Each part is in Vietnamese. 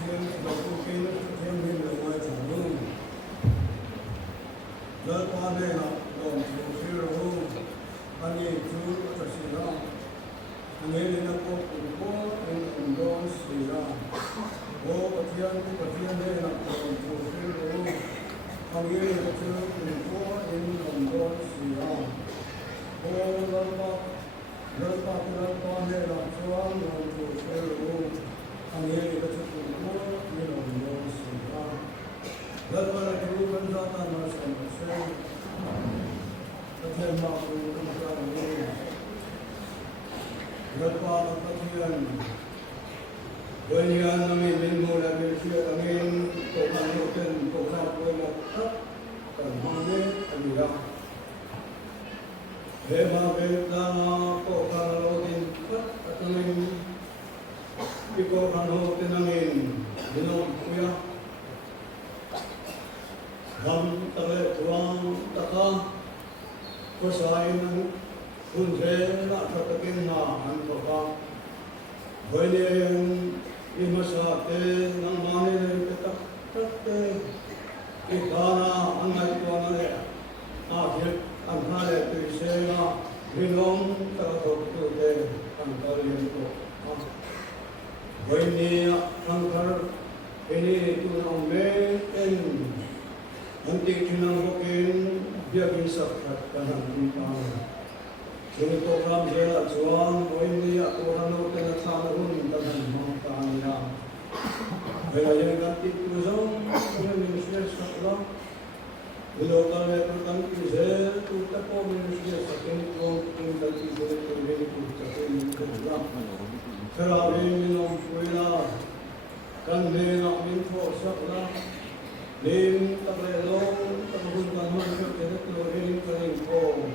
thiên độc tu kinh thiên nhiên là ngoài chẳng luôn rất quan hệ là đồng chủ sư rồi anh ấy chú cho sư ra anh ấy lên cô cũng có anh đồng sư ra ô thiên đây là đồng chủ sư rồi anh ấy lên chú cũng có anh đồng sư ra ô rất quan hệ là cho anh đồng chủ sư rồi anh ấy lên chú cũng có anh đồng sư ra rất là chú vẫn ra ta nói xem xem thêm vào cũng ra rồi rất qua các thiên với những anh mình ngồi là mình chưa anh em tổ chức một trận tổ chức với một tất cần mang đến anh ra để mà về ra tổ chức lâu tin tất anh em đi tổ chức lâu tin anh em đi đâu cũng ya ram tale tuang taka kusai nang kunje na thatakin na an papa hoine imasa te nang mane ne tak te ikana angai to na le a thil an ha le tu se na rinom ta to tu te an tarien to hoine an thar ini tu na me en nanti kinang bukin dia bisa katakan tentang ini program dia juang ini Tuhan kita tanahun dengan mangkanya bila yang ganti kuzong dengan manusia sakla bila kalau tentang kizel kita pun manusia sakin tuang tinggal di bawah tujuan kita ini kerja terapi minum kuila kan dia minum sakla Lim tabrelong tabun kanman ke kedo lim karing ko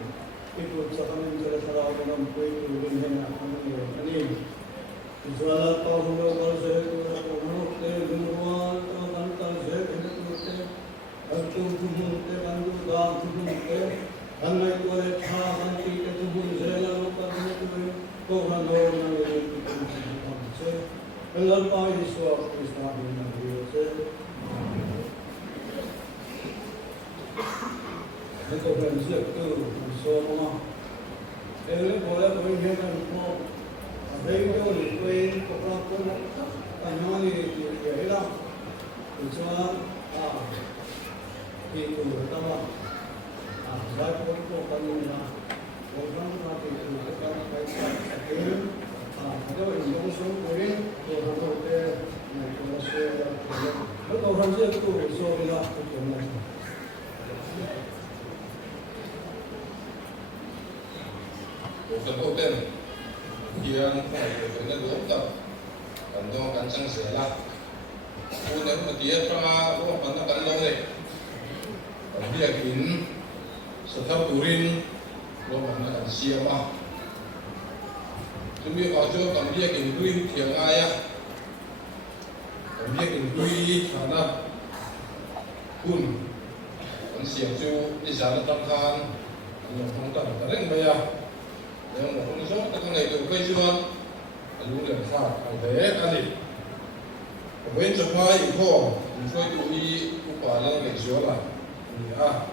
ikut sakamin sala sala dalam koi turin hena ani iswala tahun dal se ko te gunwal kan kan se kedo te antum tumun te bandu da tumun te anai ko le tha banti te tumun se la ka ne ko han do na le se elal pa iswa isna bin se Itu prinsip tu semua. Ele boleh berhubungan dengan ada itu likuin kopra tanya ni dia lah. Usaha itu pertama. Saya pun pernah program nanti itu mereka kaitkan dengan ada yang sungguhin orang itu mereka share. Kalau orang itu soalnya itu macam Bukan open, yang kena dua tak, kantong kancang selah. Punya dia pernah orang pandang kantong ni, dia kin setiap turin orang pandang siapa. Tumi kajo dia kin turin tiang ayah, dia kin turin mana pun, kan siapa tu di sana tamkan, yang tamkan tereng bayar. Yang orang Islam kita nak itu kejuan, lalu dia faham ada ni. Kemudian coba itu, itu upaya kejualan. Ya,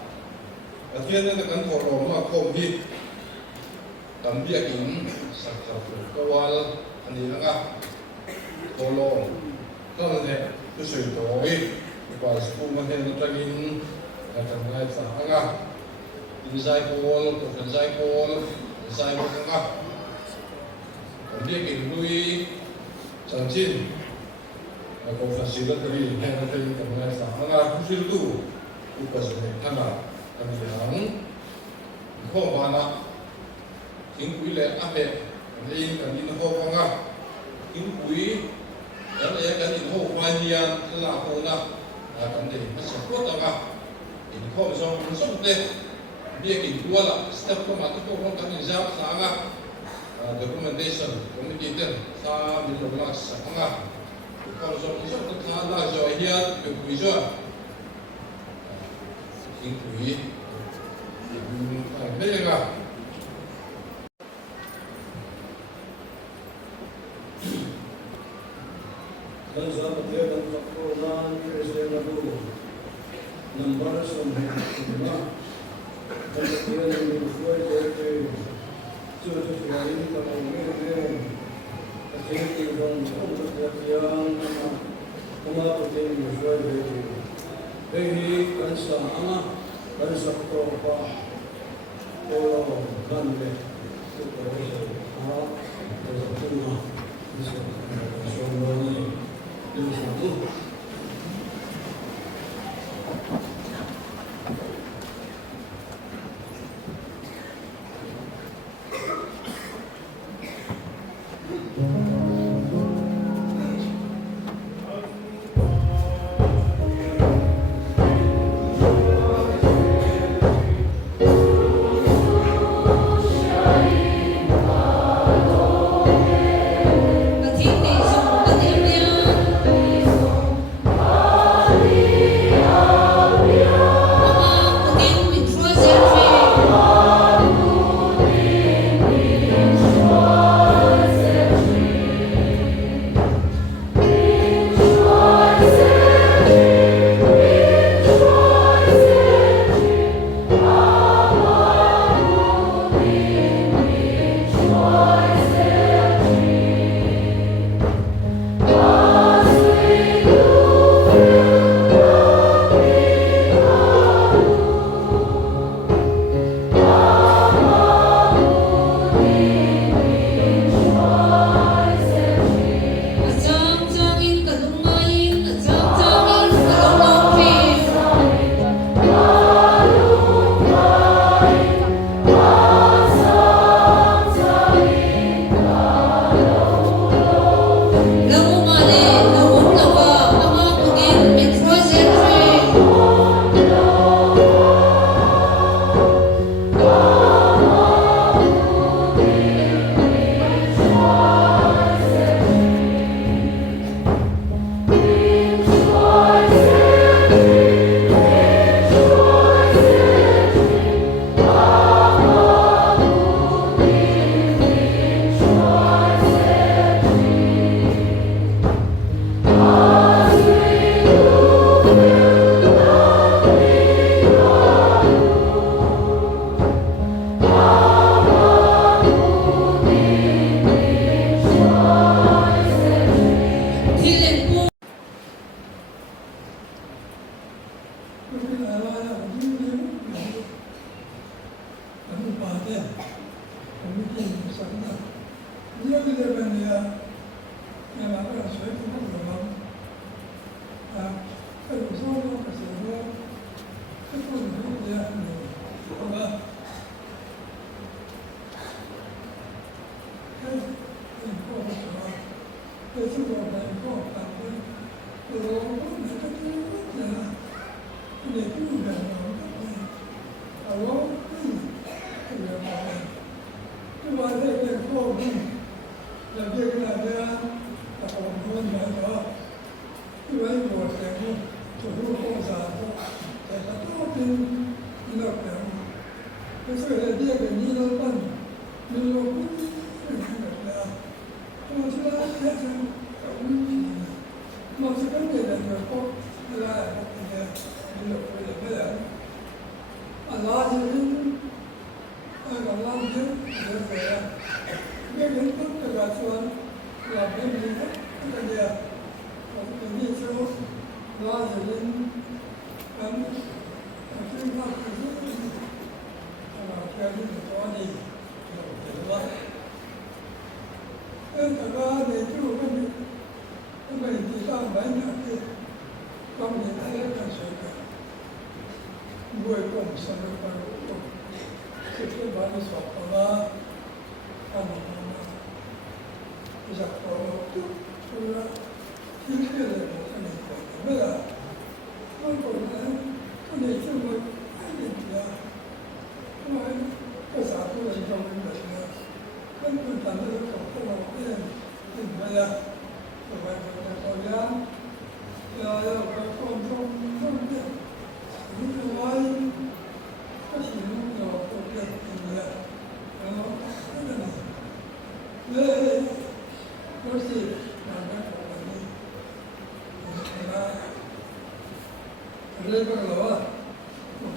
akhirnya dengan forum aku ni, kami yakin sektor kawal ini agak tolong. Kalau ni tu sudah upaya sepuluh hari lagi akan naik agak insai pol, insai pol. Saya berkata, dia kini jangan aku fasilitasi dari yang tadi kami sangat khusus itu, upas mereka kami yang kau mana, tinggi le apa, ini kami nak kau mana, tinggi, dan yang kami kau wanita selaku nak, kami masih kau tak, ini kau bersama deh. Dia kedua lah, setiap pematu orang kami jawab sangat documentation, communicator, sama bila sangat. Kalau soal itu kita dah jauh dia berkuasa, ini mereka. Dan zaman dia dan Marathon Hema Kemudian Mingguan dari Jodoh Hari Kemudian Akhirnya Untuk latihan Mengapa Mingguan dari Behi Kansa Anak Kansa Kropa Kalau Kande Supaya Anak Kansa Tuna Bisa Sombongi Bisa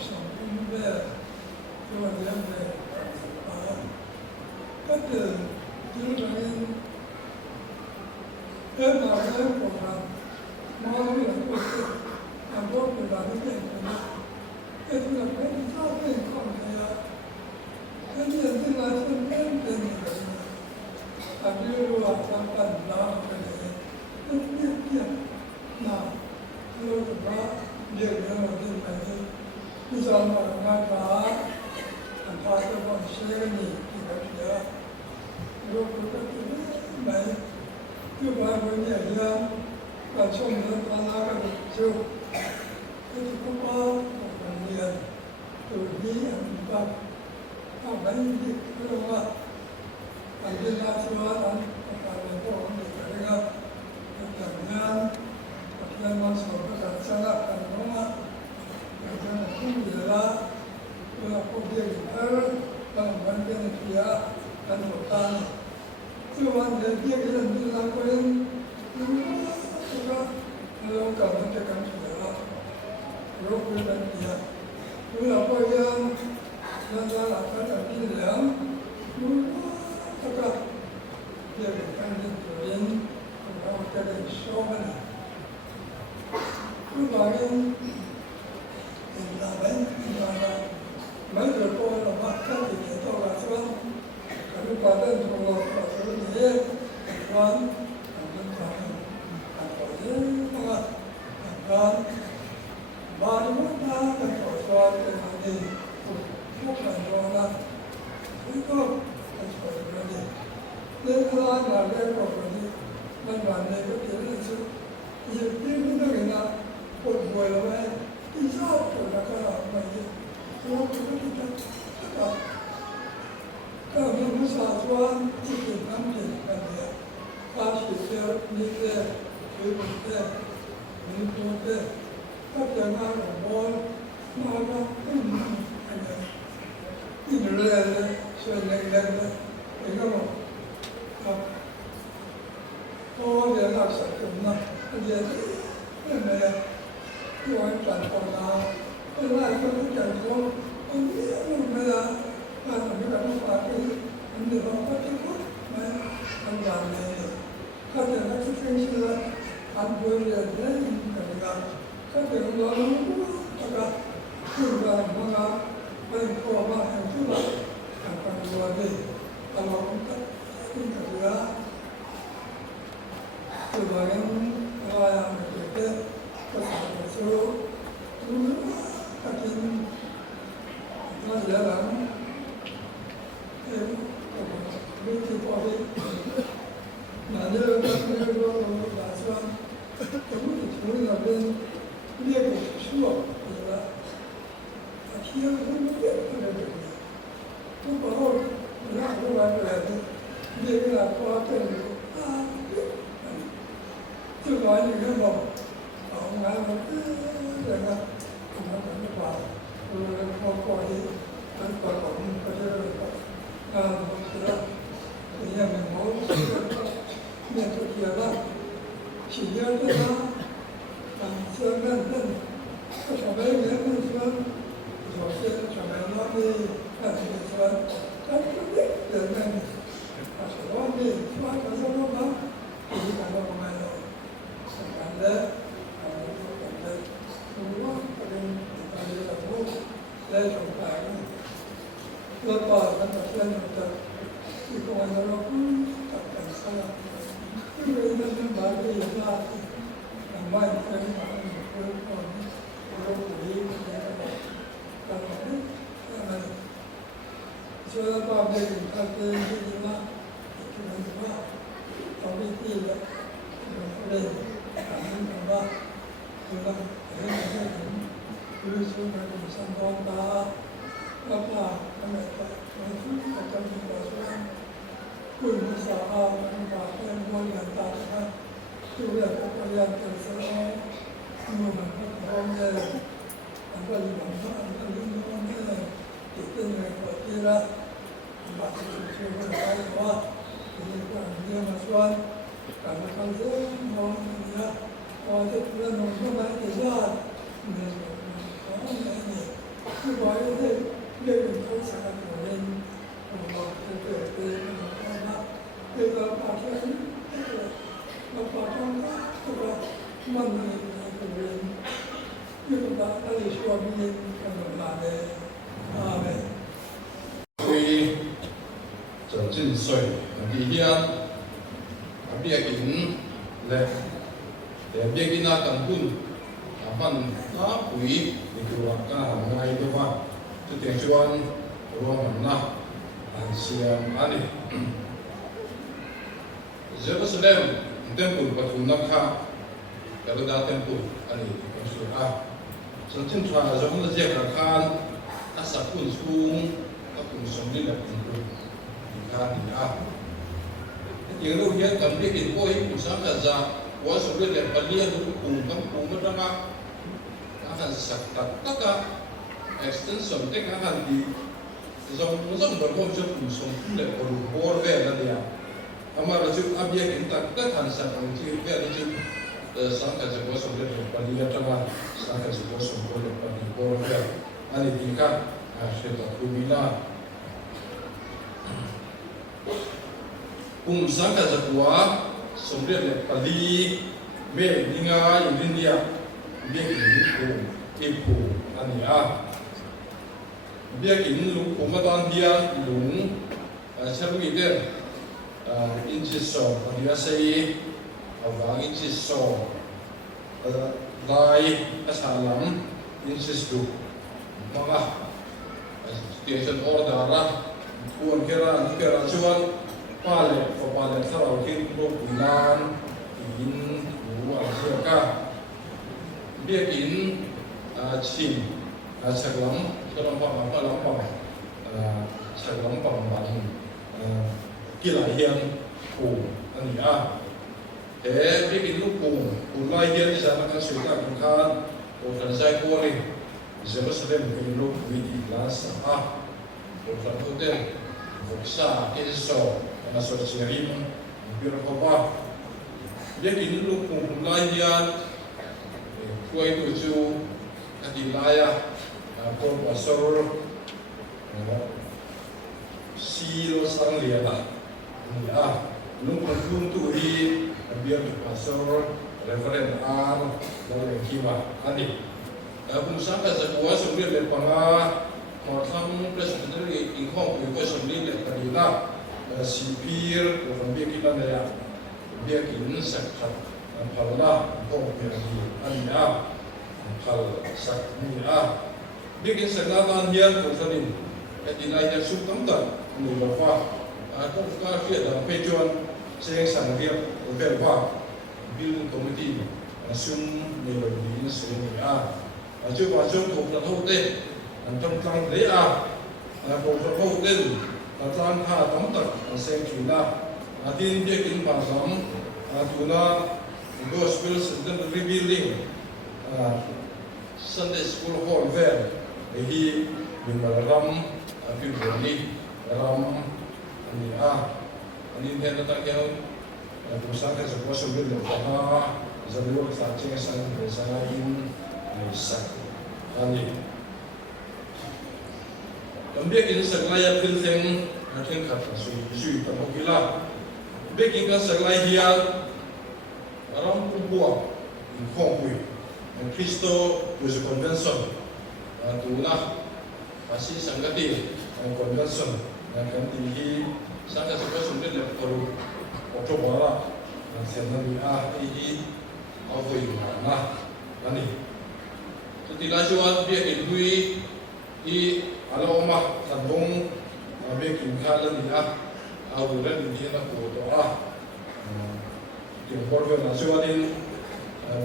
ส่งคุณแม่ตัวเลี้ยงแม่ก็เดินยืนตรงนี้เดินมาเดินผมครับมองไม่เห็นคนอื่นทำพวกเวลาที่เป็นคนนี้เอ็นแบบไม่ชอบเป็นคนเดียวเอ็นอย่างที่เราเป็นเป็นอย่างนี้ทำให้รู้ว่าทำกันแล้วเป็นอย่างนี้เรียบนะรู้ว่าเรียกเรื่องที่ไหนที่จะมาหน้าตาอันพาจะมาเชื่อนี่ที่เขาเชื่อรู้ก็คือไหนคือว่าวันนี้ยังการชมเรื่องการรักกันชูก็จะพูดว่าการเรียนตัวนี้อันแบบถ้าไม่ดีก็รู้ว่าการเรียนราชวัฒน์การเรียนพวกนี้ก็เรียกการงานการมาสอบการสร้างการรู้ว่าการคุ้มเวลาเมื่อพวกเด็กการวันเป็นเพียการหมดตาคือวันเด็กๆเรื่องที่เราเป็นเรากำลังจะการเสียเราเป็นเพียเราพยายามนั่นแหละการที่เหลือแล้วก็เรื่องการเรียนตัวเองเราจะได้สอบมันคือบางอย่างเราไม่เกิดตัวเราบ้าขั้นที่จะต้องรับส่วนการปฏิบัติตัวเราตัวนี้วันมันทำการปฏิบัติการบาลีมันทำการปฏิบัติเป็นอะไรทุกการรอนะนี่ก็การปฏิบัติเรื่องการงานเรื่องปกติมันวันนี้ก็เป็นเรื่องสุดยิ่งที่ไม่ต้องเห็นนะปวดหัวแล้วไหมที่ชอบตัวนักการไม่เยอะเราจะไม่ได้ก็ก็มีภาษาส่วนที่เป็นน้ำเย็นกันเนี่ยการเสียมีเรื่องคือมีเรื่องมีตัวเรื่องก็จะมาของบอลมาก็ไม่มีอะไรที่เรื่องเลยส่วนเล็กๆเลยเองก็บอกครับพอเรียนหลักสังคมนะเรียนเรื่องอะไรที่วันจันทร์ของเราเวลาเขาจัดเขาอันนี้ไม่ได้มาทำให้การศึกษาที่อันนี้เราก็จะพูดไม่อันอย่างนี้เขาจะนักศึกษาที่ว่าอันบริเวณนี้กันกันเขาจะเราแล้วก็คือว่ามันก็เป็นข้อมาแห่งที่ว่าการปฏิบัติตลอดที่กันว่าคือว่าเราอย่างเด็กภาษาสู้รู้ว่ากินมาเยอะแล้วไม่ที่พอดีนั่นเองก็ไม่รู้ว่าเราจะสร้างก็ไม่ถึงเราเป็นเรียกชั่วเลยว่าเที่ยวไม่เยอะเลยทุกคนเราทุกวันเลยเรียกเราพอเป็นทุกวันนี้ก็บอกเอางานเราเลยนะทำงานไม่พอพอพอดีอันต่อไปก็จะงานของเราอย่างหมอเนี่ยตัวเดียวละฉีดยาได้นะเชื่อมั่นนั่นก็ทำให้เงี้ยมันช่วยทำให้ทำให้เราดีการที่จะช่วยการที่จะเดินไปอาศัยว่าดีช่วยกันสักหน่อยที่การเราทำงานเราการเลิกการเลิกรู้ว่าประเด็นการเลิกรู้ได้สงสัยเราต่อกันกับเพื่อนเราที่ก่อนเราตัดกันซะที่เราไม่ได้บาดีว่าทำไมเป็นแบบนี้เพื่อนคนเราดีกันกันอะไรช่วยเราเด็กกันเองที่ดีมากที่มันว่าตอนนี้ที่เราเรียนการนี้กันว่าเราเห็นเห็นรู้สึกว่าสังคมตาแล้วก็อะไรก็มันทุกข์กับตัวเราคุณภาษาอาคุณภาษาเป็นบริการต่างๆที่เรียกว่าพยานเกิดสลายมันมันก็พร้อมเลยอันก็อยู่ของอันก็อยู่ของเลยติดตั้งในปฏิรัติบัตรช่วยกันได้ว่ามีการเรียนมาส่วนการมาทำเรื่องมองเนี่ยพอจะเรื่องมองเข้ามาในญาติในของในนี่ คือว่าได้เรื่องเขาสารของเองเราจะเกิดเป็นนะครับเรื่องเราปาเช่นเราปาช่องก็มันในตัวเองยื่นมาได้ช่วยมีกันมาเลยอาเมน为这进水第一เบี้ยกินและแต่เบี้ยกินน่ากันคุณมันน้าปุ๋ยนี่คือว่าการทำงานด้วยว่าจุดเด่นชวนรวมมันนะเสียงอันนี้เยรูซาเล็มเต็มปุ่นปฐุมนักข่าแล้วก็ดาเต็มปุ่นอันนี้ก็คือส่วนที่ทว่าจะมันจะเรียกอาคารอาศัยปุ่นสูงก็ปุ่นสมบูรณ์แบบปุ่นอาคารนี่อย่างเราเห็นกันเบี้ยกินโอ้ยผู้สร้างกันจะว่าสมบูรณ์แบบปลีดูปุ่นกันปุ่นมันระงับอาคารสักตัดตักก็ extension เต็งอาคารดีZong berkom sepuluh sempurna berubah bela dia. Amar raju abia kita kan sa pangci bela raju sangka sebuah sempurna berpaling terang sangka sebuah sempurna berubah bela. Ani tingkat syaitan kumila. Sangka sebuah sempurna berpaling me dinga India dia ibu aniเบี้ยกินลุงผมมาตอนเดียลุงเชื่อวิเดอร์อินจิโซอันนี้ใช้เอาวางอินจิโซลายอาสาลัมอินจิสดูมาละสเตชันออร์ดาระควรแค่นั้นแค่นั้นชวนป้าเล็กพอป้าเล็กถ้าเราคิดโลกปีนานกินหูอะไรเชื่อก้าเบี้ยกินชิมเฉลิมก็ลองฟังก็ลองฟังเฉลิมฟังมันกี่หลายเฮียนปูอันนี้แต่ไม่กินลูกปูหลายเฮียนที่จะมากันสุดท้ายคุณค่าโอ้กันใจกลัวเลยเยรูซาเล็มเป็นลูกวิธีลาสโอ้กันทุกเดือนฟุกซาเกสโซนาสอร์เชริมบิร์โคบาไม่กินลูกปูหลายเฮียนคุยดูจูคดีลายProfesor Silo Sangliana Lung Pun Turi biar Profesor Reverend R Lalu Kiwa Adi Pengusaha sebuah sumber lepanga Matam Presbytery Ingkong Juga sumber lepangila Sipir Biar kita daya Biar kita sekat Pala Ingkong Biar Adi Pal Sakni Bikin segnatan hian kursanin edinai yang suktamtan nulafa atau kafir dan pejuan sering sanggir berapa building committee sum nilai sering coba untuk hotel tentang dia untuk hotel tentang hal tempat sering kita adin bikin pasam tuna gospel center rebuilding Sunday school hall fair Ehi ram Februari ram ani hena tak kau perusahaan sebuah sumber lepah jalur sancing sangain Aisyah ani Ambil ini sekelaya pilseng akhir kata suci tamukila Bikin kan sekelaya dia ram kubuah Ingkongwi Kristo Yesus Convention Tuna masih sanggati Convention akan tinggi sangat sebuah sumber yang perlu Oktober Siapa ini Awal mana Ani Setidak jual biar indui di alamah sambung biar kimkalan dia Awal ini nak berdoa Timpur bernasuanin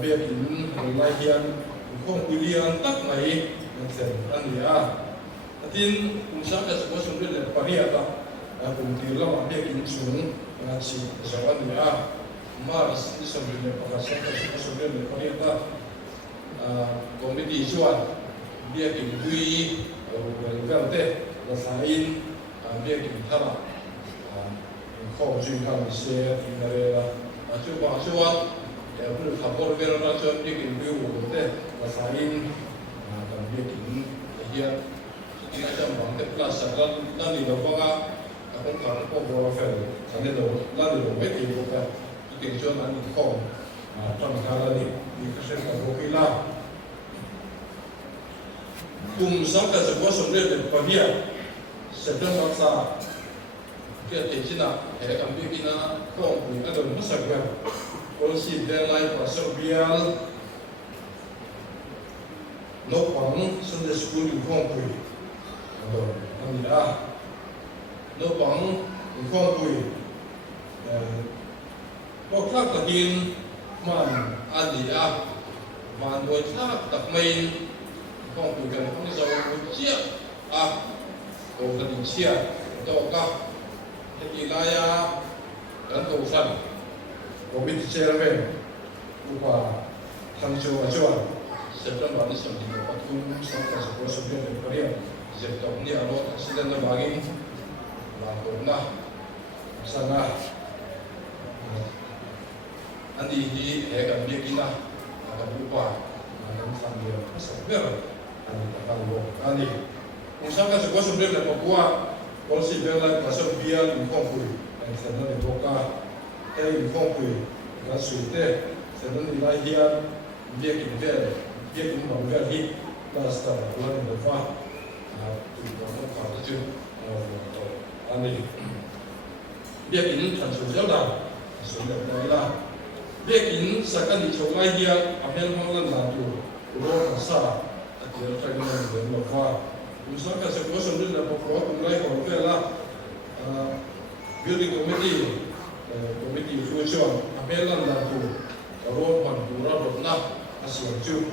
biar ini lahian Kong kuliah tak mai Sen ania, atin usaha sebuah sumber dari pariata, pemutiran dia kini sung ngaji zaman dia, mars di sumber dari pakasan sebuah sumber dari pariata, komiti isuan dia kini dui, berganti rasain dia kini thara, kau juga bisa tinggal coba isuan, dia perlu kapor berracuan dia kini dui berganti rasain Biar ฮียที่น่าจะหวังแต่plusสักนั่นนี่เราว่าคงการพวกบริษัทสันนิษฐานนั่นเราไม่ตีพวกกันที่ช่วยนั้นข้องทำการนี่มีเกษตรกรกีฬากลุ่มสังกัดสภาสมเด็จพระเบียร์เสด็จรักษาเกี่ยวกับที่น่ะเหตุการณ์ที่น่ะข้องมีอันเดิมมาสักแบบคนสิเดนไลน์ภาษาเบียร์นกปังสันเดสกุลข้องคุยอันเดิมอันนี้นกปังข้องคุยพวกคลาดตะกินมันอันนี้มันโดยคลาดตะเมยข้องคุยกันข้องที่จะเชี่ยโตกันเชี่ยโตกับที่ลายกันโตสั้นผมมีเชื่อไหมว่าทางชัวร์เสร็จแล้ววันนี้สมดีปัจจุบันสังกัดสภาสมเด็จพระเบียร์เสร็จตรงนี้เราสิ่งนั้นบางอย่างบางตัวนะสังกัดอันนี้ที่เหตุการณ์เมื่อกี้นะอาจจะรู้ว่าอันนั้นทางเดียวไม่สมบูรณ์อันนี้ทางโลกอันนี้ผมสังกัดสภาสมเด็จเลยบอกว่าคนสิเวลาภาษาเบียร์มีข้อคุยแต่เสร็จแล้วในโลกาให้มีข้อคุยการสื่อเต้เสร็จแล้วในรายเดียร์เบียร์กินเวลเบียร์กินบางเวลที่ลาสตาร์วันนี้ว่าจุดของเขาจุดอันนี้เบียร์กินทันสุดยอดได้สุดยอดได้ละเบียร์กินสักการที่ชงรายเดียร์อเมริกันนั่นนั่นอยู่โลกภาษาเดี๋ยวใครก็ไม่เดินบอกว่าผมสังกัดสภาสมเด็จแล้วบอกว่าผมไล่ของเวลาbuilding committee committee fusion อเมริกันนั่นอยู่รวมกันดูระบบนักอาเซียนจุด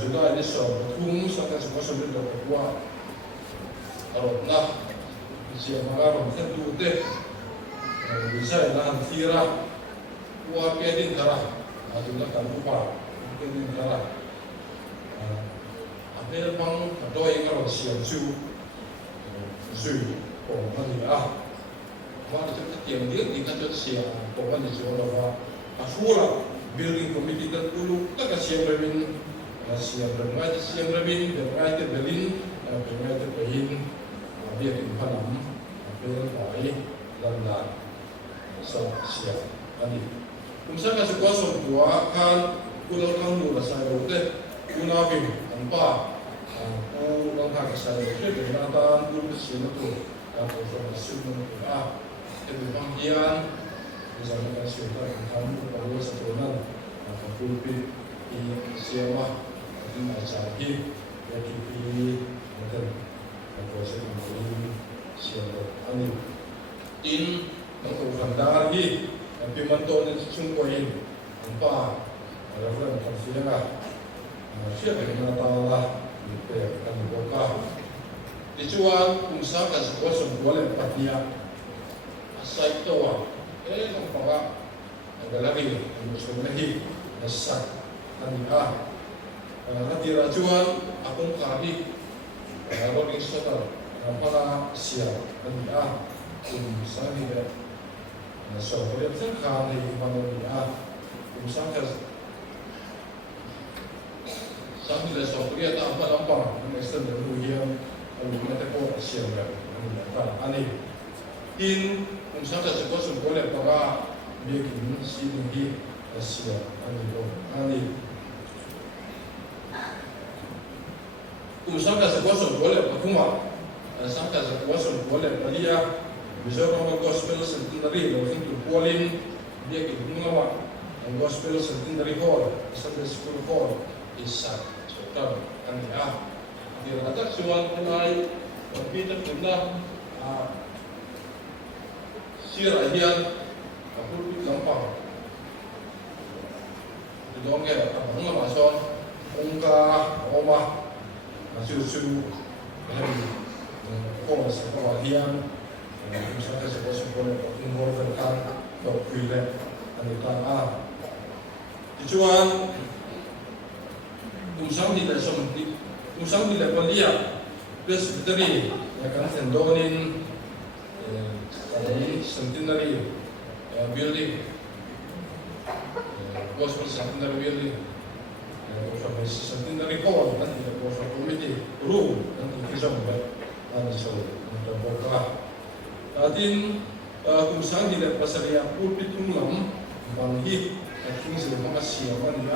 สุดท้ายนี่สองทุ่มสังกัดสภาสมเด็จแล้วบอกว่าระบบนักอาเซียนมาการผมเห็นดูเด็กวิจัยนั่นที่ระว่าเป็นดินทราดูนักการผู้ป่าเป็นดินทราอเมริกันโดยการเสียงชูสื่อของมันนี่ว่าจะเตรียมเรื่องนี้กันจะเสียงของมันนี่จะว่าฟูละ building committee กันdulu tak sia Berlin sia Berlin sia Berlin berada Berlin berada Berlin dia di Panam Berlin Pai London so sia tadi kumsaka sekolah tua kan pulau kamu saya udah kunawin tanpa langkah saya itu dengan dulu sini tu aku sudah sudah itu panggilan misalnya kan sudah kamu kalau sekolah akan pulpit di sewa di acara jadi di macam aku sedang sewa ani in untuk kandar di tapi mantul di sungkoin tanpa ada orang tersiaga siapa yang tahu itu kan buka dijual usaha sebuah sebuah lembaga asal tua yang bawa ada lagi musuh lagi asal nanti rajuan aku kali rolling stoner apa siap nanti usaha ini soalnya kan kali mana usaha sambil soalnya tak apa nampak mesti dulu yang kita tahu siapa ani in usaha sebuah sebuah lembaga bikin sini siap ani usaha sebuah sebuah lembaga usaha sebuah sebuah lembaga bisa orang gospel centenary untuk polling bikin mengawal gospel centenary hall Sunday school hall isat total ani dia kata soal mulai kita pernah sirahian aku gampang dong ya abang masuk ongka oma susu kau sekolah misalnya sekolah mengumpulkan dokumen anita tujuan usang tidak belia plus dari ya kan sendonin centenary building gospel centenary building centenary hall kan tidak Workshop Committee room nanti kisah buat so untuk buka. Tadin kumsang di dalam pasal yang pulpit umlam banghi kini sedang masih apa ni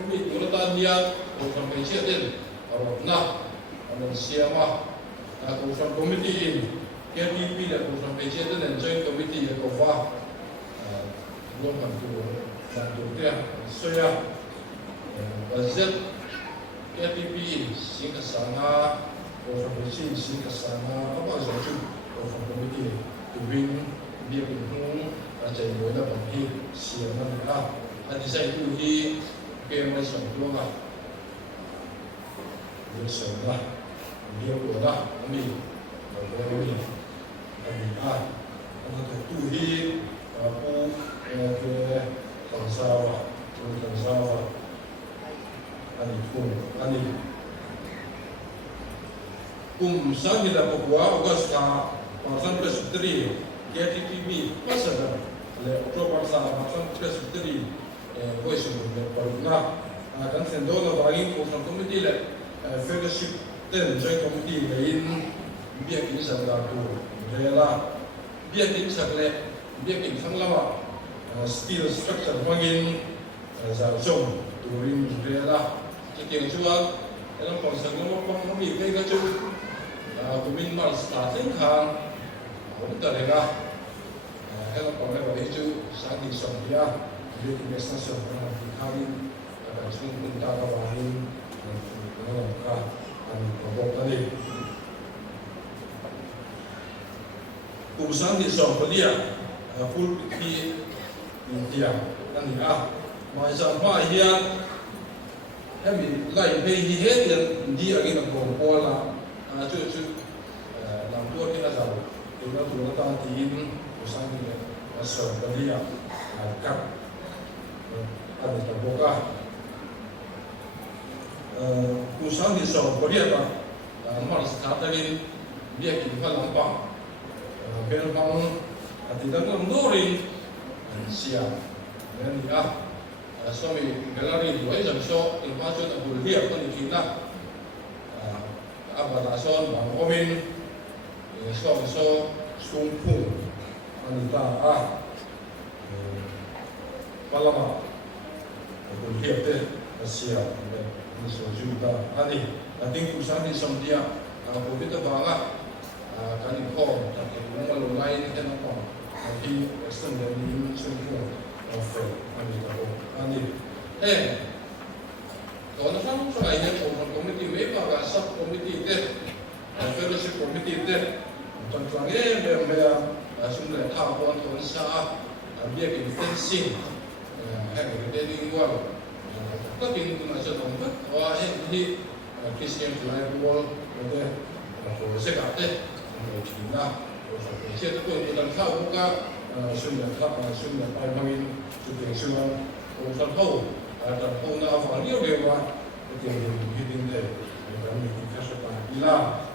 Kami uratan dia Workshop Committee din arwahna anan siapa Workshop Committee in KTP dan Workshop Committee dan Joint Committee yang kau belum bantu dia saya budget KTP singkat sana Workshop Committee singkat sana apa sahaja Workshop Committee tuwing dia pinung aja ibunya bagi siapa ada saya itu di PMS semua dia semua dia boleh kami boleh kami ada tu di aku ke Tansawa ani sang kita buat August pasal presbyteri KTTB pasal le Oktober pasal presbyteri voice berpernah dan sendok bagi Workshop Committee le fellowship dan Joint Committee lain biar ini sangat tu rela biar ini sangat biar ini sangat lama steel structure mungkin zaujung turin rela kita jual dalam proses ngomong kami mereka cuba kumin mal starting kan untuk mereka kalau mereka itu sangat disambia dia tidak sesuai dengan kami akan semua minta kawain mereka dan robot tadi urusan disambia full di India dan macam yang kami lain pegi yang dia kita berpola cuci lampu kita tahu kita tu kita tim urusan ini masuk dia kap ada terbuka urusan di soal dia tak malas katakan dia kita lampang berpang tidak mendoring siap dan suami galeri dua jam so informasi tak boleh dia pun kita abadason bang Omin so sumpung anita palama boleh dia siap dan juga ani nanti usaha di Saudi kalau kita bangga kan impor tapi kalau lain kan apa nanti extend dari sumpung ani kalau nak saya ini komite mereka sub komite itu fellowship komite itu tentang mereka sumber tahapan konsa biar kita fencing dari luar tapi itu macam apa wah ini Christian flag wall ada proses ada kita itu kita tahu bukan sumber payung itu semua urusan tahu ada tahu nak apa dia dewa itu hidup dia kami dikasih panggilan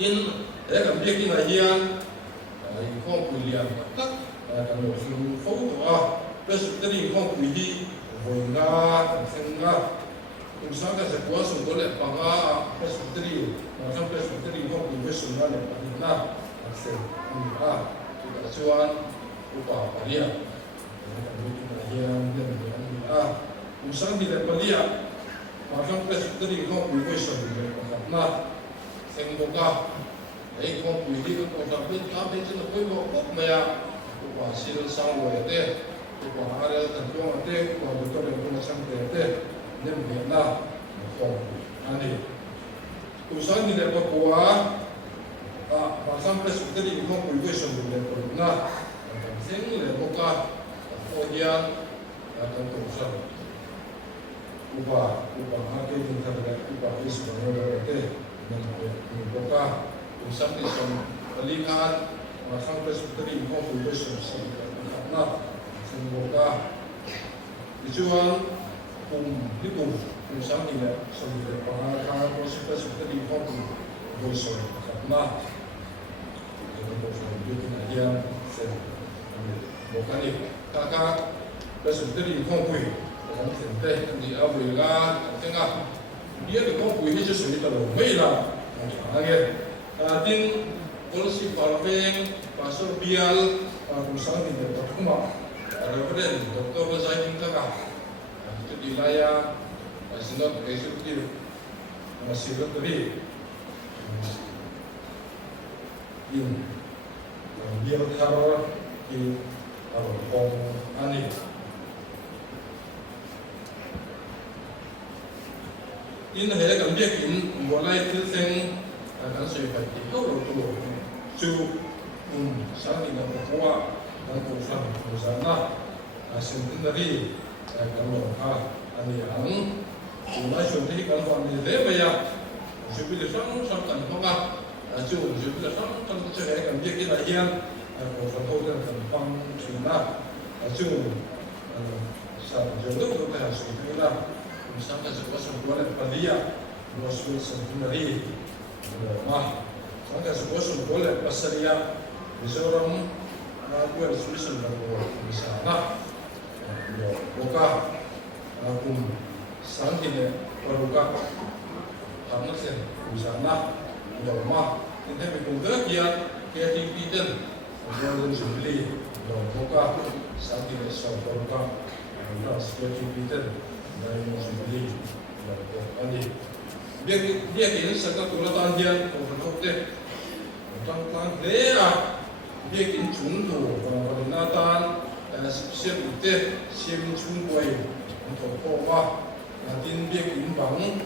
in kami bikin ajian ikon kuliah tak kami usul foto presbyteri ikon kuliah boina tengah usaha sebuah sumber pangga presbyteri macam presbyteri ikon kuliah sumber pangga aksel kita cuan upah pariah yang usaha tidak pariah macam presbyteri ikon kuliah sumber pangga sembuka ikon kuliah pangga tapi cina kuliah kok maya upah hasil sang wete upah area tentuan wete upah betul yang macam wete nem benda kok ani usaha tidak berkuah macam presbyteri ikon kuliah sumber pangga sehingga buka kemudian tentu usaha ubah marketing terhadap ubah Islam itu buka usaha Islam pelihat macam presbyteri ikon kuliah sumber pangga semoga dijual hitung usaha tidak sumber pangga proses presbyteri ikon kuliah sumber pangga itu yang bukan itu kakak presbyteri ikon kuliah orang sentuh di Amerika tengah dia de ko pui ni se ni ta lo mai la ha ge tin policy parveng pasor bial ku sang ni de kuma reverend dr Zain ka itu dilaya sinot executive secretary in biar teror di Hong Ani in hele kan biak in bolai tilseng kan sui pai ki ko ro tu chu sang ni na ko dan ko sang ko sana centenary kan lo ani ang ulai chu ti kan wan ni le ya chu bi le sang kan ho ga chu bi le sang kan chu hele kan biak ki la hian ko sang ho dan kan pang chu na chu sa jo do ko ta su ti la misalnya sebuah sumber padia, sebuah centenary, misalnya sebuah sumber pasaria, misalnya buat solution baru misalnya, buka santine baruka, karena sen misalnya, ini berkumpul kreativitas, jualan sendiri, buka santine baruka, kreativitas. Dari musibili ani dia kini sangat kulatan dia konfronte tentang dia dia kini cundu koordinatan siap ute siap cunduai untuk apa nanti dia kini bangun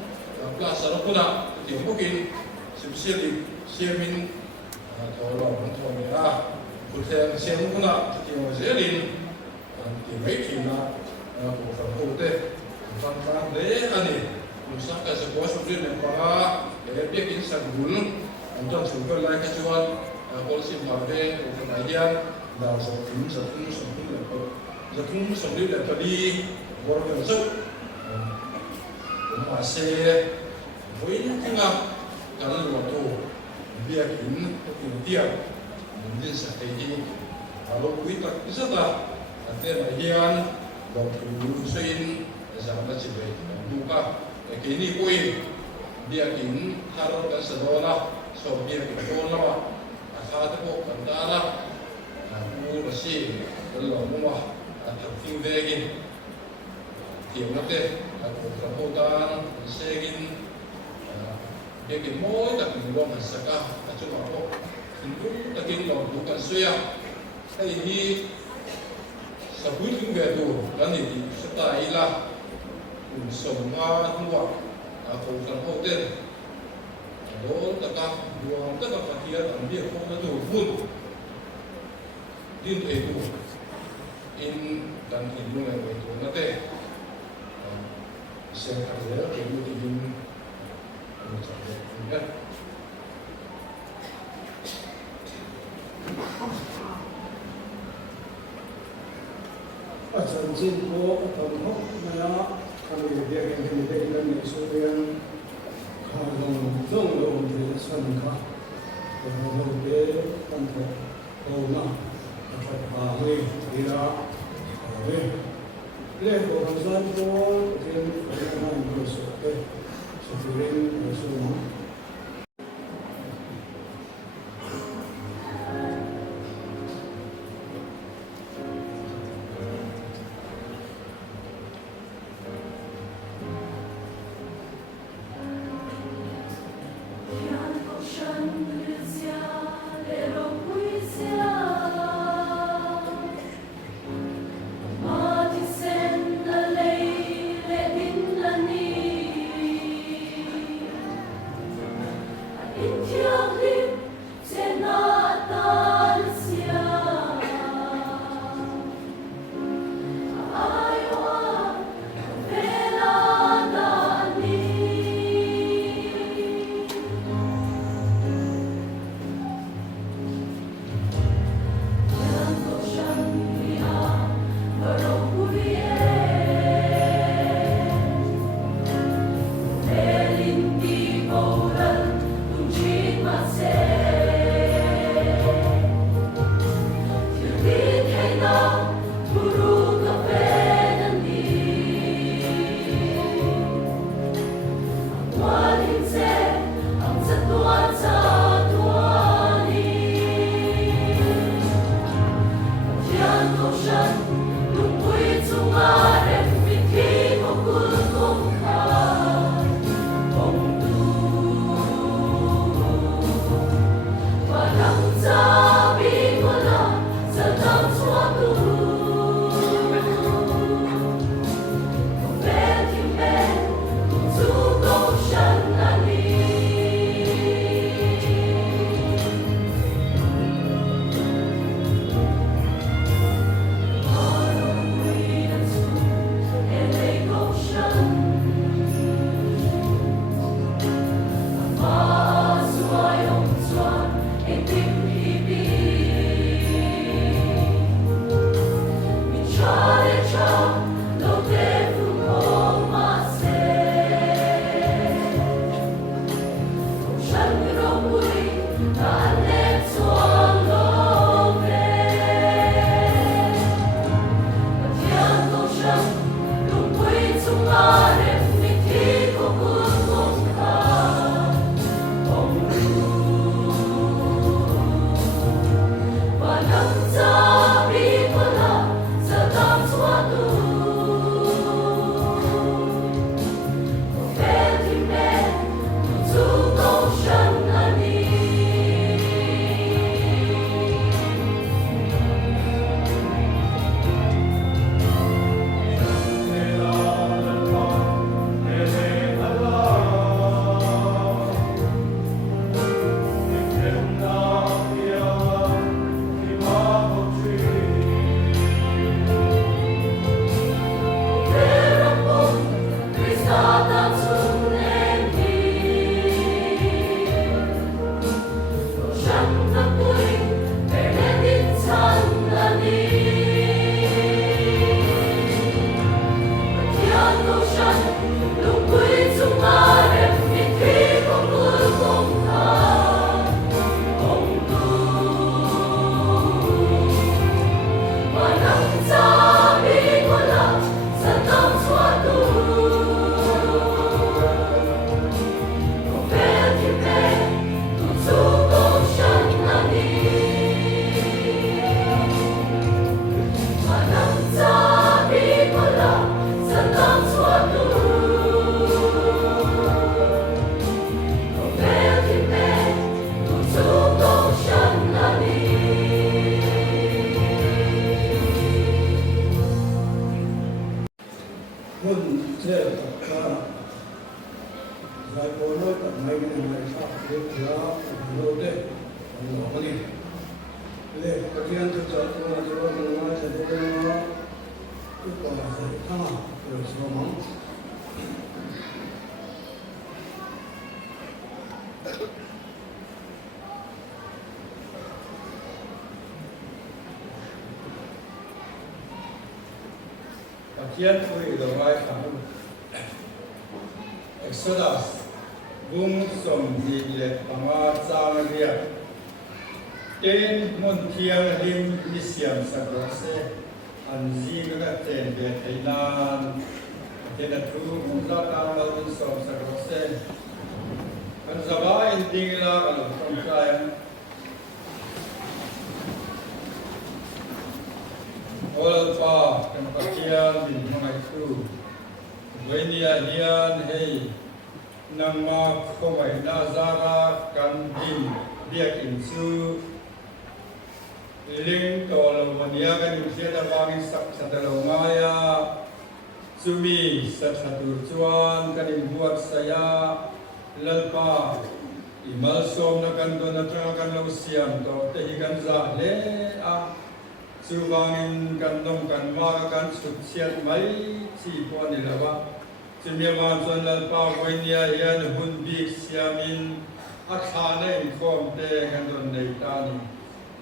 kelas puna dia mungkin siapin tolong untuk mereka bukan siap puna dia masih nanti baik kina konfronte tentang dia ani misalnya sebuah sumber yang para dia kini sanggul untuk sumber lain kecuali polisi marbe kemudian dan sumber yang tadi orang masuk masih boleh tinggal kalau waktu dia kini dia mungkin strategi kalau kita bisa tak nanti bagian waktu usain sama cibai buka kini koi dia kini taruh ke sekolah so dia kini lama asal tu kantara aku masih belum rumah atau tinggalin dia nanti aku kemudian segin dia kini mau tak kini buat masalah cuma aku itu tak kini bukan suya ini sebut juga tu dan ini setelah semua tua aku kan hotel do takah dua takah pakia ambil kau tu pun din itu in dan ini yang itu nanti saya kerja itu din ya Asan jinpo atamhok naya kami dia yang hendak dan sudian kalau jauh dari sana kalau dia tanpa tahu apa dia lepas hasil tu dia orang bersuka sesuatu semua Martin sen, a lay, let in Sai kono tak mai ni mai sa dia lo de lo ni le katian tu cha tu na tu na sa de na tu pa sa ta ma tu so ma Katian tu lo mai kamu Exodus bung som di le panga sang ria ten mon thiang lim ni siam sa grose an ji ga ten be thainan ten thu bung la ta ma bung som sa grose an zaba in ding la al from kai ol pa kan katian din mai thu Wenia hian hei nangma khomai na zara kan din biak in chu ling tol wania kan khiata wangin sak chatalo maya sumi sathatur chuan kan buat saya lalpa imal som na kan don na tra kan lo siam to te hi kan za le a chuwangin kan dom kan ma kan chut chiat mai chi po ni lawa chimia chon lalpa wenia hian hun bik siamin a thane khom te kan don nei ta ni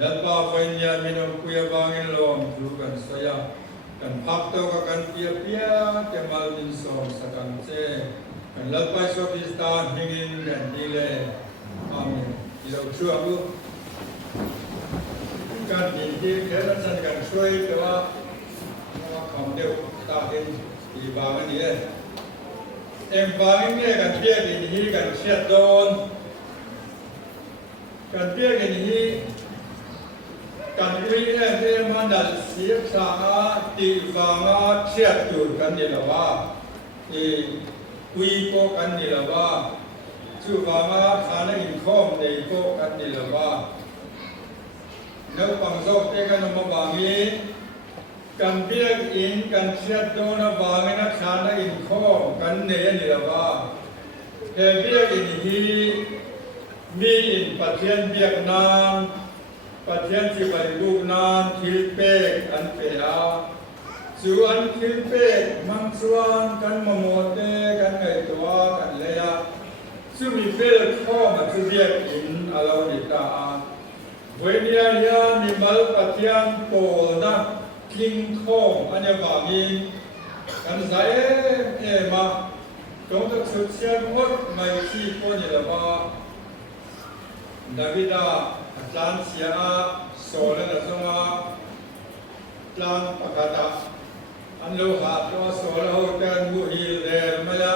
lalpa wenia minom kuya wangin lom thu kan soya kan phak to ka kan pia pia kemal min som sakang che kan lalpa so pista hingin kan dile amen ilo chua bu การดีที่แค่นั้นกันช่วยแต่ว่าคำเดียวตาเห็นอีบางนี่เลยเอ็มบางนี่กันเพี้ยกินที่กันเชียดโดนกันเพี้ยกินที่กันวิ่งเนี่ยที่มันดัดเสียบสางตีฟางเชียดจุดกันนี่แหละว่าคุยโกกันนี่แหละว่าชื่อฟางฐานอินคอมในโกกันนี่แหละว่าNếu bằng dốc thếกันมาบางนี้กันเบียกอินกันเชียดโดนบางนักชาณอินข้อกันเนียนี่ละว่าเฮเบียกอินที่มีอินปัจเจียนเบียกนานปัจเจียนที่ไปบุกนานทิลเปกอันเปียส่วนทิลเปกมังสวนกันมโมเตกันไงตัวกันเลยซึ่งมีเปลข้อมาคือเบียกอินอะไรนี่ตาWenia hian ni mal patian pol na king khom ania bangin kan zai ma tong ta chut sian hot mai chi ko ni la ba Davida atlan sia so la la zonga plan pakata an lo ha to so la ho kan mu hi le ma ya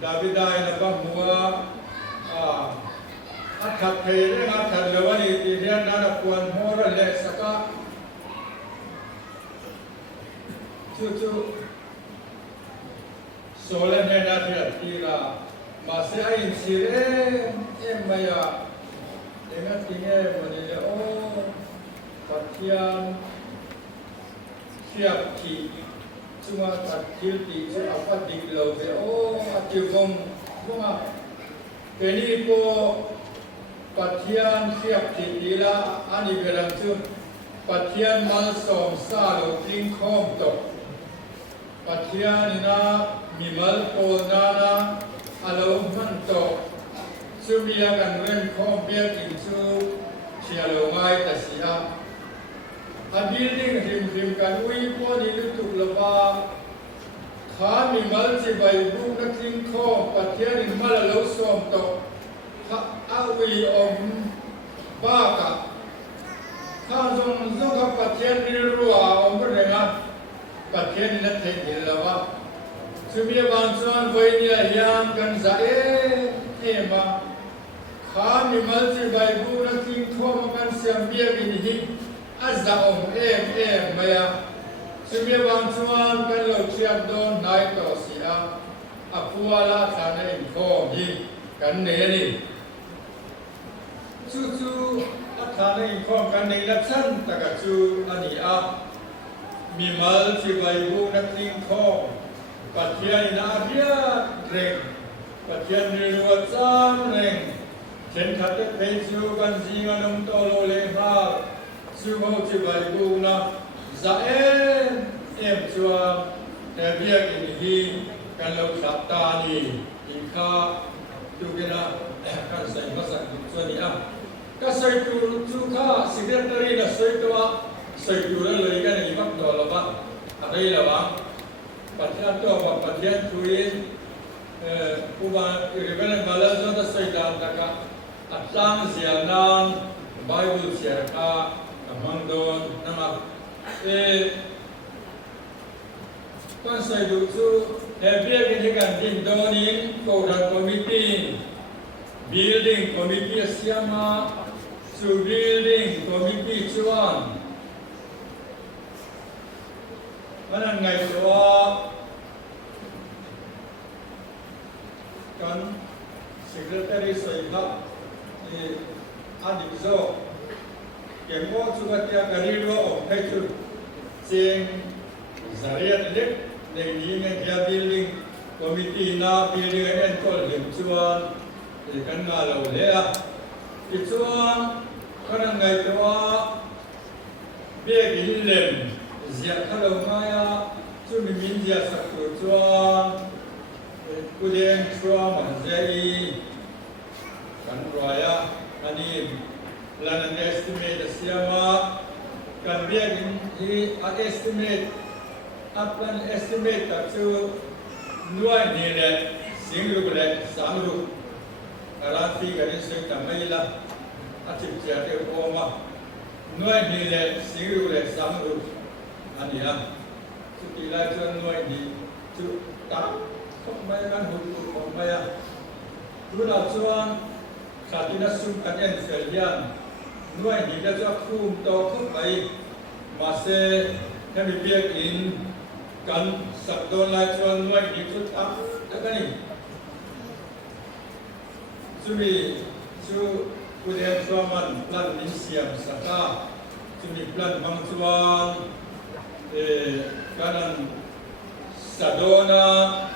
Davida ina ba muwaขัดเพลงขัดเลวนี่ที่เรียนนั้นควรโหระเล็กสักจู่ๆโซเลนนาที่ตีละมาเสียอินซีเอ็มไม่อะเอ็มตีเอ็มวันนี้โอ้ปัจเจียนเสียบขีจังหวะตัดคิวตีจะเอาปัดดิบเราไปโอ้คิวกงว่าเป็นนี่ก็ปัจเจียนเสียบขีดีละอันนี้เป็นอะไรจุดปัจเจียนมันส่งซาโลทิ้งคอมตกปัจเจียนนี่นะมีมัลโกนานะอารมณ์มันตกช่วยมีกันเรื่องคอมเบียกินชูเชียร์ลงไม้แต่เสียอันนี้นี่ริมกันวิ่งพวกนี้ลุกละบ้าขามีมัลจีใบบุกนักทิ้งคอมปัจเจียนนี่มัลแล้วส่งตกอาวีอมบ้ากะข้าทรงกับปัจเจียนนี่รัวอมก็เลยนะปัจเจียนนี่นัดเทนแล้วว่าสุมีบางส่วนไว้เนี่ยยามกันจะเอ็มาข้ามีมัลจีใบบุกนักทิ้งคอมกันเสียงเบียกินหิอาจจะอมเอ็มมาyaสุมีบางส่วนกันเราเชียดโดนนายต่อเสียอภัวลาฐานอินคอมีกันเนนี่จู่ๆอาคารอินคอมกันในลักษณะตะกัจูอันนี้มีมัลที่ใบบุกนักทิ้งคอปัจเจียนนาเบียเร่ง ปัจเจียนริวจามเร่งเช่นขัดเตะจูกันจีงันนโตโลเลฮาซูโมจิบายบูนะซาเอ็มชัวเทเบียกินฮีกันเราขับตานีอีกาตูกินะกันใส่มาสักส่วนนี้อ่ะก็ใส่ตูข้าสิเดตรีนะใส่ตัวใส่ตูแล้วเลยกันอีกบักดอลละบ้างอะไรละบ้างปัจจัยตัวว่าปัจจัยตัวเองผู้ว่าอิริเวณมาแล้วจะใส่ดานตะกะอัตลังเสียนานไบเบิลเสียกะมังโดนนะครับก็ใส่ดูสู้เอเบียกินกันดินโดนินโคราคอมมิตี้ building committee siama to building committee chuan manan ngai towa kan secretary soiha adik zo kemo chuga tia garido of phechu sing zariat lek nei ni ngai building committee na building en kol him chuan kan nga lo le a ti chuan kan ngai towa be gi lem zia khalo maya chu mi min zia sak tu chuan ku den chua man zai kan roya ani lan an estimate siama kan be gi hi estimate apan estimate ta chu nuai ni le singru le samru Arafi garin sai tamaila atip tiate oma noi ni le siru le samru ania tu tilai chuan noi ni tu ta khom mai kan hu khom mai a tu la chuan khatina sum kan en selian noi ni da cha khum to khom mai ma se hemi biak in kan sakdon lai chuan noi ni tu ta takani Sumi su kuliah suaman plan insiam saka sumi plan bangsuan kanan sadona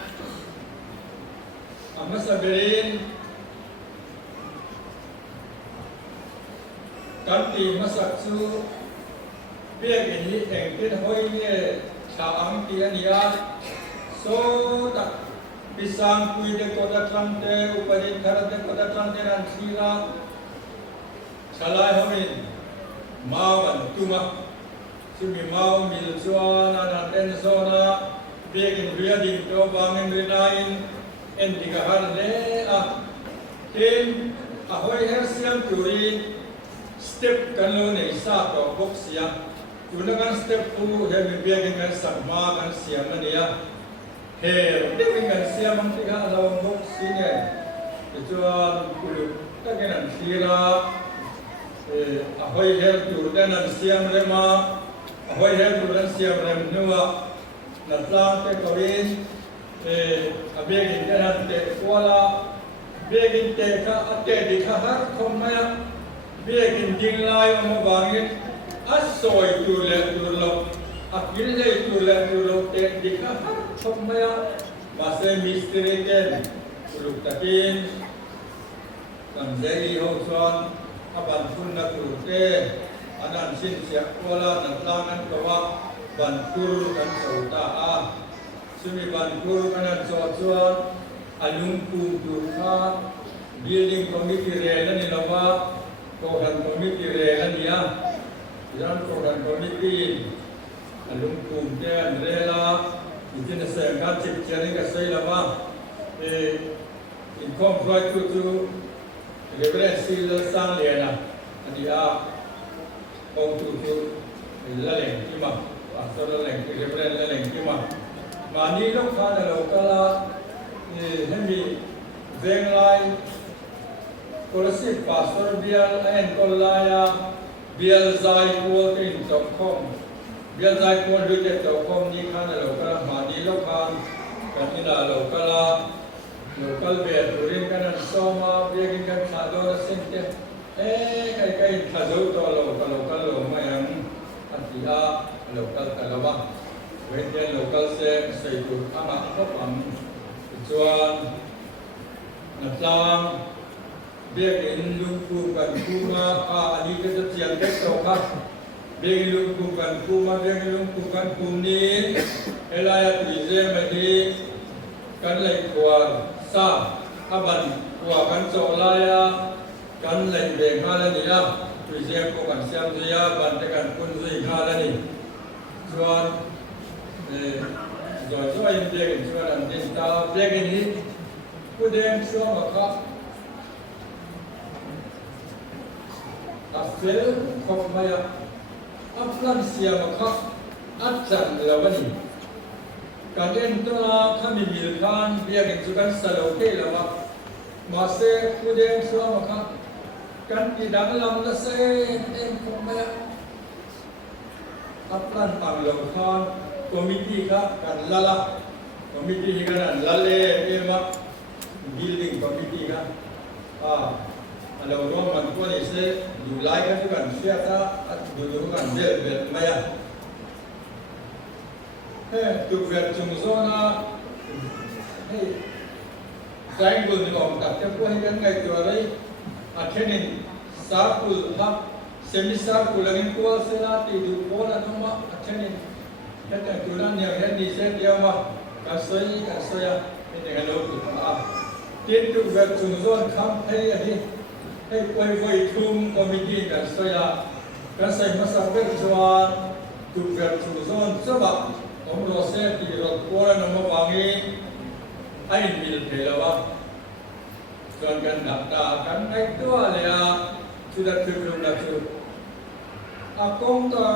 amasaberin kanti masak su biak ini engkin hoi ni saang tiania so tak Pisang kui de kota trante uparit karate kota trante nan sira salai homin mawan tuma sumi mau mil suana na ten zona begin reading to bangin rinain en digahar le a tin ahoy hersiam turi step kanlo ne sa to boxia tunakan step pu hemi begin kan sakma kan siam ania Deving and Siamang Tiga along book senior. The Juan Kulu Tagan Sira, Ahoy Hair to Rudan and Siam Rema, Ahoy Hair to Rudan Siam Rem Nua, Natlan Tekawin, a begging tenant de Kuala, begging Teka, a Tedika Har Komaya, begging Dinglai on Mobangit, a soy to let to love. Akhirnya itu lalu dikah semua masa misteri kan belum takin sampai hosan aban pun nak turute anan sin siap kuala nantangan kawa bantur kan sauta sumi bantur kanan cuacuan alungku turka building committee relan ni lawa koran committee relan dia jangan koran committee alung kumtian rela itin sengkat cip cering ka sai lama in kom flight to reference la sang lena adia ong tu la leng kima asal leng reference la leng kima mani lo khana lo kala hemi zeng lai kolasi pastor bial en kolaya bial zai ko tin com Biar saya pun duduk tokom ni kan lokal mani lokal kanina lokal lokal biar turin kan soma biar kan sador sente kai khazau to lokal lo mayang atia lokal kalaba wedian lokal se seitur ama kopam chuan นับตามเบียกเห็นลุงปูกันปูมาอันนี้ก็จะเสียงเด็กโตครับเบียกลุงปูกันปูมาเบียกลุงปูกันปูนี้เอลายตุเจมาดีกันเลยกว่าซาอาบันกว่ากันโซลายากันเลยเบงฮาลนี่นะตุเจปูกันเสียงเสียบันเตกันคุณซุยฮาลนี่ส่วนส่วนเบียกส่วนอันนี้ตาเบียกนี้ผู้เดินช่วงครับอัฟเฟลขบมาอัฟลันเซียมาครับอัจฉริยะวันนี้การเดินตัวถ้ามีมิลคานเบียกันจุกันสโลเกลว่ามาเซผู้เดินช่วงมาครับกันที่ดังลำละเซเอ็มขบมาอัฟลันปังลงคานคอมมิตี้ครับกันละคอมมิตี้กันละเล่เอ็มbuilding committee kan ada orang mampu ni se julai kan juga siapa dulu kan bel maya tu vet zona saya pun ngom tak tempo kan ngai tu ari akhirnya sarkul hak semi sarkul lagi kual senati du pola nama akhirnya kata kuran yang ni se dia mah kasoi dengan lu tiến tục việc trùng rôn khám thấy đi hay quay quay thum committee cả soi là cái xây mất sao biết cho tục việc trùng rôn rất bậc ông đồ xe thì rồi qua nó mà vào nghe anh bị thế là ba còn cần đặt ta cần ngayตัวเลยsudah terus dah terus akong ta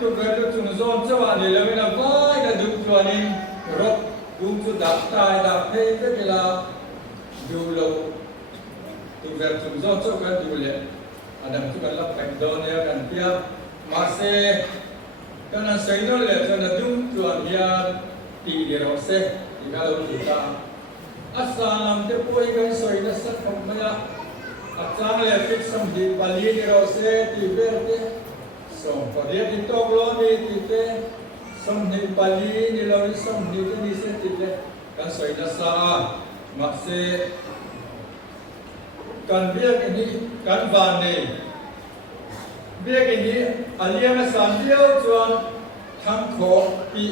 tục việc trùng rôn rất bậc này là mình làm vai đã được cho nên rồi đúng chút đặt ta đặt thấy cái làดูเราตัวแบบจุดยอดเจ้ากันดูเลยอันนั้นทุกคนรับกันโดนเนี่ยกันเพียมาเสกันนั้นใส่โน่เลยจนนั้นดุตัวเฮียตีเดียวเสที่เราดูตาอัศนามเจ้าป่วยกันสวยนะสักคนไม่ละอัศนามเลยฟิกสมดีบาลีเดียวเสที่เบลที่ส่งพอดีที่ตกลงนี่ที่เตสมดีบาลีนี่เราสมดีที่นี่เสที่เตกันสวยนะสักมักเสการเบียกนี้การวานนี้เบียกนี้อันเลี้ยงสารเดียวจวนทั้งโคปี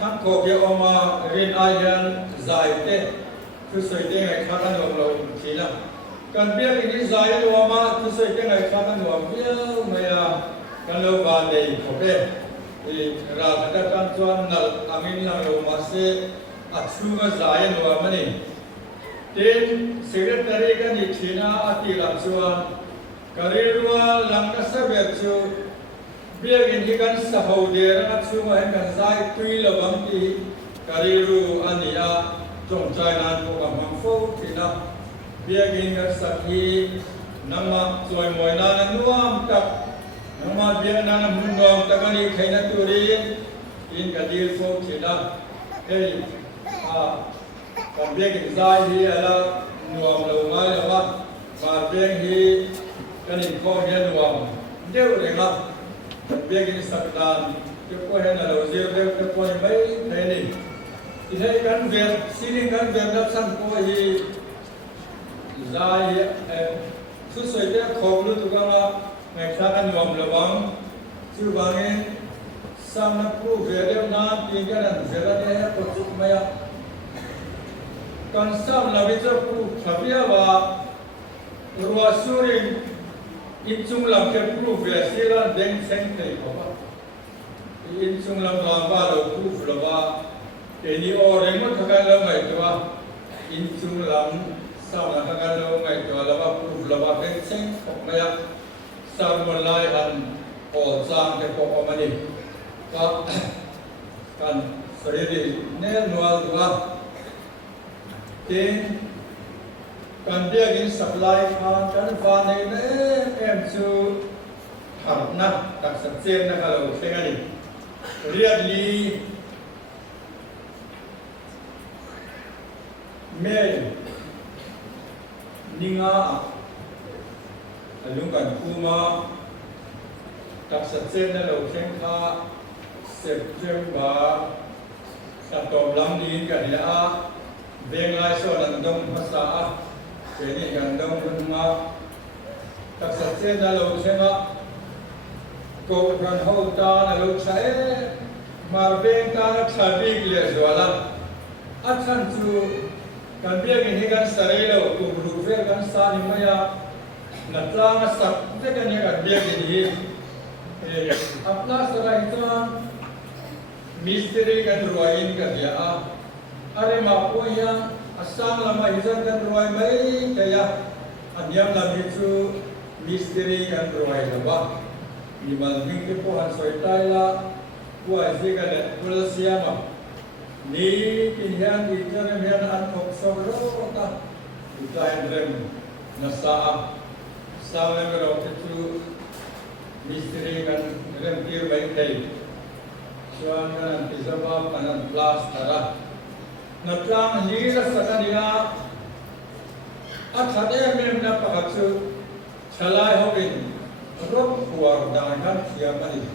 ทั้งโคเกี่ยวมาเรียนอายันใจเตคือสวยเด้งไอ้ข้ากันหนุ่มเราทีละการเบียกนี้ใจตัวมาคือสวยเด้งไอ้ข้ากันหนุ่มเบี้ยวไม่อะกันเราวานนี้โอเคราชการจวนนั่งอามินนั่งเรามาเสอัดชูมาใจหนุ่มมันนี่เต็มเสด็จตรีกันอีกทีน่าอธิรักชวนกระเรียว่าหลังนัสเบียชูเบียกินที่กันสหเดียร์นักชูมาให้กันใจตุยละบังทีกระเรียรู้อันนี้จงใจนานพวกมันฟูทีน่าเบียกินกันสักทีน้ำมันสวยมวยนานันนุ่มกับน้ำมันเบียนานันมุ่งงอมตะกันอีกใครนักตุรีกินกันดีฟูทีน่าเฮ้ยการเบียกินใจที่อะไรหน่วงเราไงล่ะว่าการเบียกินกันอีกข้อเดียวหน่วงเดียวเลยครับการเบียกินสักการจะพูดให้เราเสียเดียวจะพูดไม่ได้นี่ที่ให้การเบียสิ่งการเบียรับสั่งพูดที่ใจสุดสวยเดียวของรู้ตัวกันว่าในชาติหน่วงระวังชื่อบางเองสามนักผู้เบียเดียวนั้นปีกันนั้นเสียแล้วเนี่ยก็จุกไม่อะการสร้างนาวิจารณ์ขบเรียว่ารัวสุรินอินจุงลำเก็บรูปเวสีละเด้งเส้นเตยเขาว่าอินจุงลำลำว่าเรารูปเราว่าเดี๋ยวนี้โอเรื่องมันทำกันเราไม่ตัวอินจุงลำสร้างทำกันเราไม่ตัวเราว่ารูปเราว่าเป็นเส้นของไม่อะสร้างมันลายอันโอสร้างเก็บของมันนี่ก็การสรีระแน่นอนตัวting kan dia in supply kan vanในเอ็มซูหับนะตักสักเซนนะkalau tengah ni lihat li mei ninga alung kan kumaตักสักเซนนะเราเช่นค่าSeptember สัปดาห์หลังนี้กันละเบงไลโซนันดง Jadi gandong rumah tak saja lalu sema ko kan hauta lalu saya marbeng kan sabik le juala akan tu kan biar ini kan sarelo ko rufer kan sa ni maya natlang sak te kan ya kan biar ini apna sarai itu misteri kan ruain kan dia are mapo yang asam lama hizan kan ruai mai kaya anyam lam itu misteri kan ruai lama di malming ke pohan soitai la puai kan pul siama ni kinyan ikan mian an thok soro ta utai rem nasa salam ro itu misteri kan rem kir mai kai suan kan pisaba panan plus tara natlang hila sakania akhade mem na pakatsu chalai hobin rob kuar dangan siamani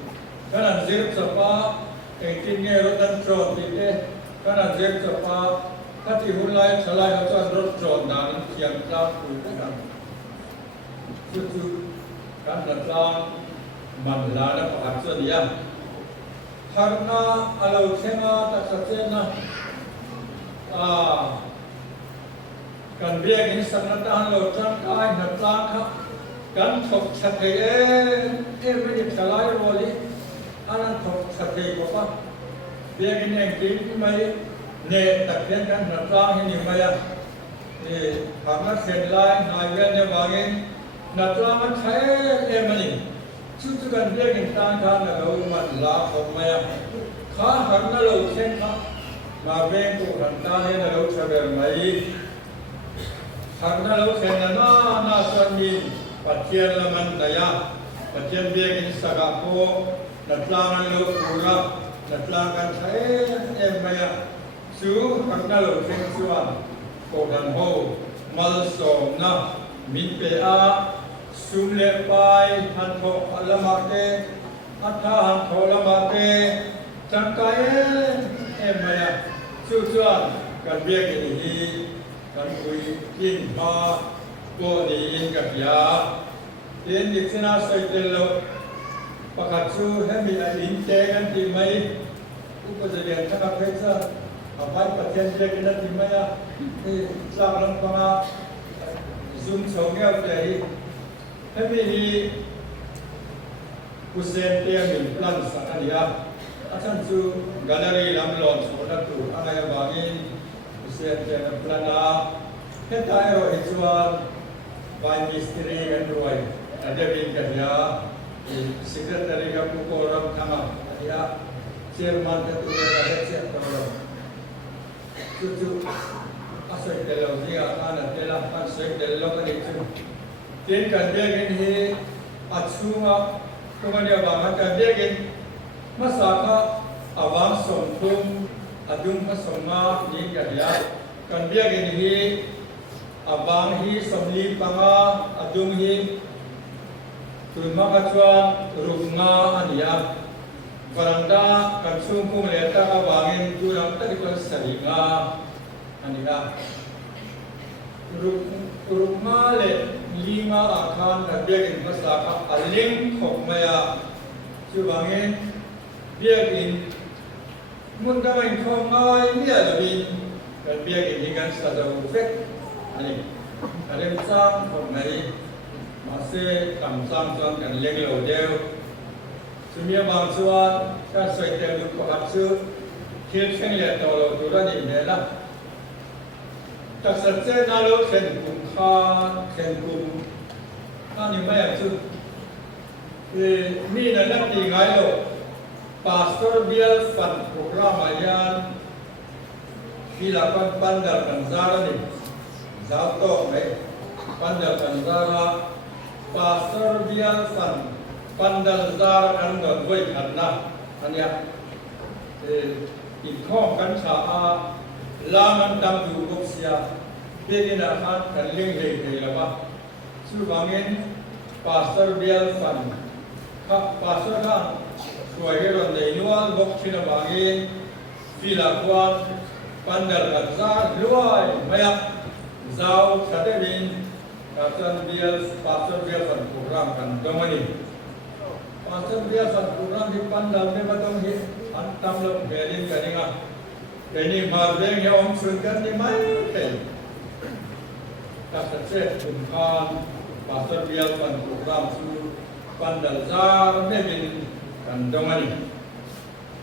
kanan zir sapa engtinge rodan tron tite kanan zir sapa kati hulai chalai hasan rod tron dan siam tlang kuikan susu kan natlang mandlana pakatsu dia harna alau sema tak satena kan biar ini sangat lo tangkai natlang kan thok chatheไม่คลายโรลีอันthok chathe ko pa biar ini yang kini mai ne takkan kan natlang ini maya ni hangat senlai nayan ne bangin natlang thai mani chu kan biar ini tangkan lo mat la ko maya kha hanna lo sen kha ma ven ko ranta he na lo chaber mai harna lo khenna na sanni pathian laman daya pathian be kin saga ko natlang lo pura natlang kan thae maya su harna lo khen suan ko dan ho mal som na min pe a sum le pai han tho alamate atha han tho lamate changkai maya suan kan biar ini kan kui kin ma ko ni in ka ya tin di sina sai telo pakatsu hemi a in te kan ti mai upajadian ka phetsa apai pathen te kan ti mai a sa ram panga zoom chongya te hemi ni kusen te min plan sakania asan su gallery lam lon so na tu anaya bangin usia te plana hetai ro hichuan by mystery and roy ada bin kaya secretary ka ko ram thama ya chairman ka tu ka hecha ko chu asai de lo ni ana de la pan sai de lo ka ni chu tin kan de gen hi achunga ko ma ba ma kan de gen masaka awam somthum adum pasoma ni kaya kan bia gen hi abang hi somli panga adum hi turma kachwa rumnga ania varanda kan sungkum leta awangin turang tarikon saringa ania rumma le lima akan kan bia gen masaka aling khokmaya chuwangin biar in mun kamain khomai dia lebih dan biar ini kan saja ufek ani ada sang khomai masih tamsam tuan kan leng lo deu semia bangsuan kan sai telu ko hapsu khil kheng le to lo tu ra ni ne la tak saja nalo khen kum kha khen kum ani mai chu ni na nak ti ngai lo pastoral fund program ayan hilapan pandal kanzara ni zato mai pandal kanzara pastoral fund pandal zara kan don voi khanna ania ikhom kan cha a laman dam du boksia begina khan kan ling hei la ba chu bangin pastoral fund ka pastoral Suairan dainuan bok cina bangin filakuan pandal katza luai mayak Zau Kadevin Pastor Biel van program kan domani Pastor Biel van program di pandal ne batong hi antam lo belin kaninga kani marbeng ya om sunkan ni mai tel kasat kumkan Pastor Biel van program su pandal zar nebin kan domani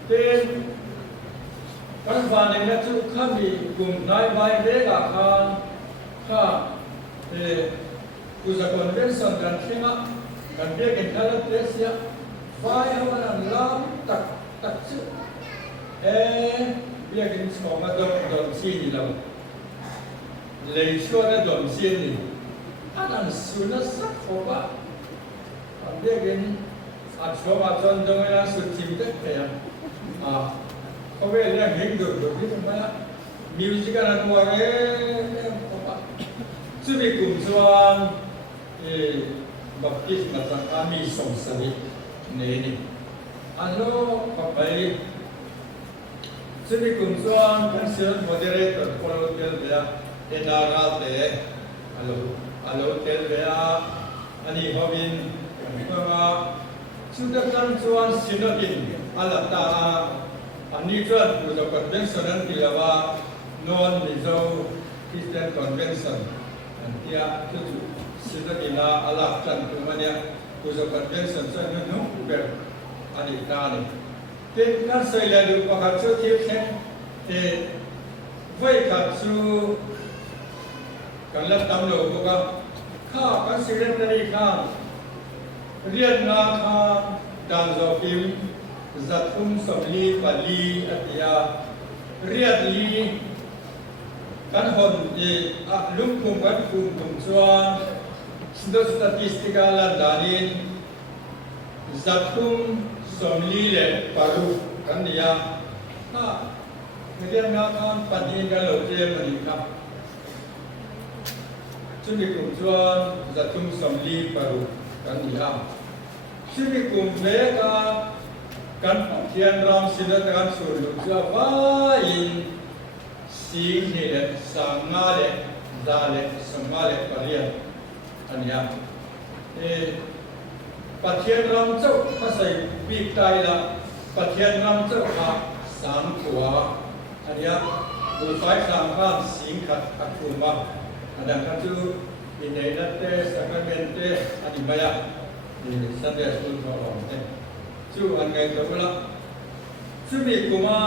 ten kan vaning na tu kami kum nai bai de ka ka kuza convention kan kima kan dia kan kala presia vai hawan lam tak chu dia kan semua dom sini lau lei suara dom sini anan suna sak hoba dia kan semua condong yang suci dek yaเขาเรียกเรื่องเฮงดุดที่ทำไมล่ะมิวสิกนั้นว่าซึ่งมีกลุ่มส่วนบัพติศมาจากอามีสงสารนี่อันนู้นไปซึ่งมีกลุ่มส่วนเป็นเสียงโมเดเลเตอร์คนรู้เรื่องเดียเอ็นอาราเตอันนู้นเทลเบียอันนี้เขาบินเมื่อชุดกันส่วนสินดินอัลตาอันนี้ก็คือจะคอนเวนชั่นนั้นที่เรียกว่านอนมิโซคริสเตียนคอนเวนชั่นอันที่คือสิ่งที่น่าอัลลักจันทร์มันเนี่ยคือจะคอนเวนชั่นซึ่งนู้นแบบอันนี้น่าเนี่ยที่นั่นใส่เลยดูว่าเขาช่วยที่แค่ที่ไว้ขับสู่การเล่นตำรวจก็ข้ากันสิ่งนี้ข้าเรียนนาข้าดันโซฟิมZatum Somli Pali Atia Riadli kan hon lungkung kan kum chuan sindo statistika landanin Zatum Somli le paru kan dia ha kemudian ngakan padi kan lo je mani kap chuni kum chuan Zatum Somli paru kan dia chuni kum meka kan tian ram sida kan suru java in sing ni le sangale zale samale parian ania pathian ram chau kasai big tai la pathian ram chau ha sam khwa ania bu fai sam khan sing khat athuma adang kan chu inei latte sakramente ani maya ni sunday school ko te chu an ngai to la chu mi kuma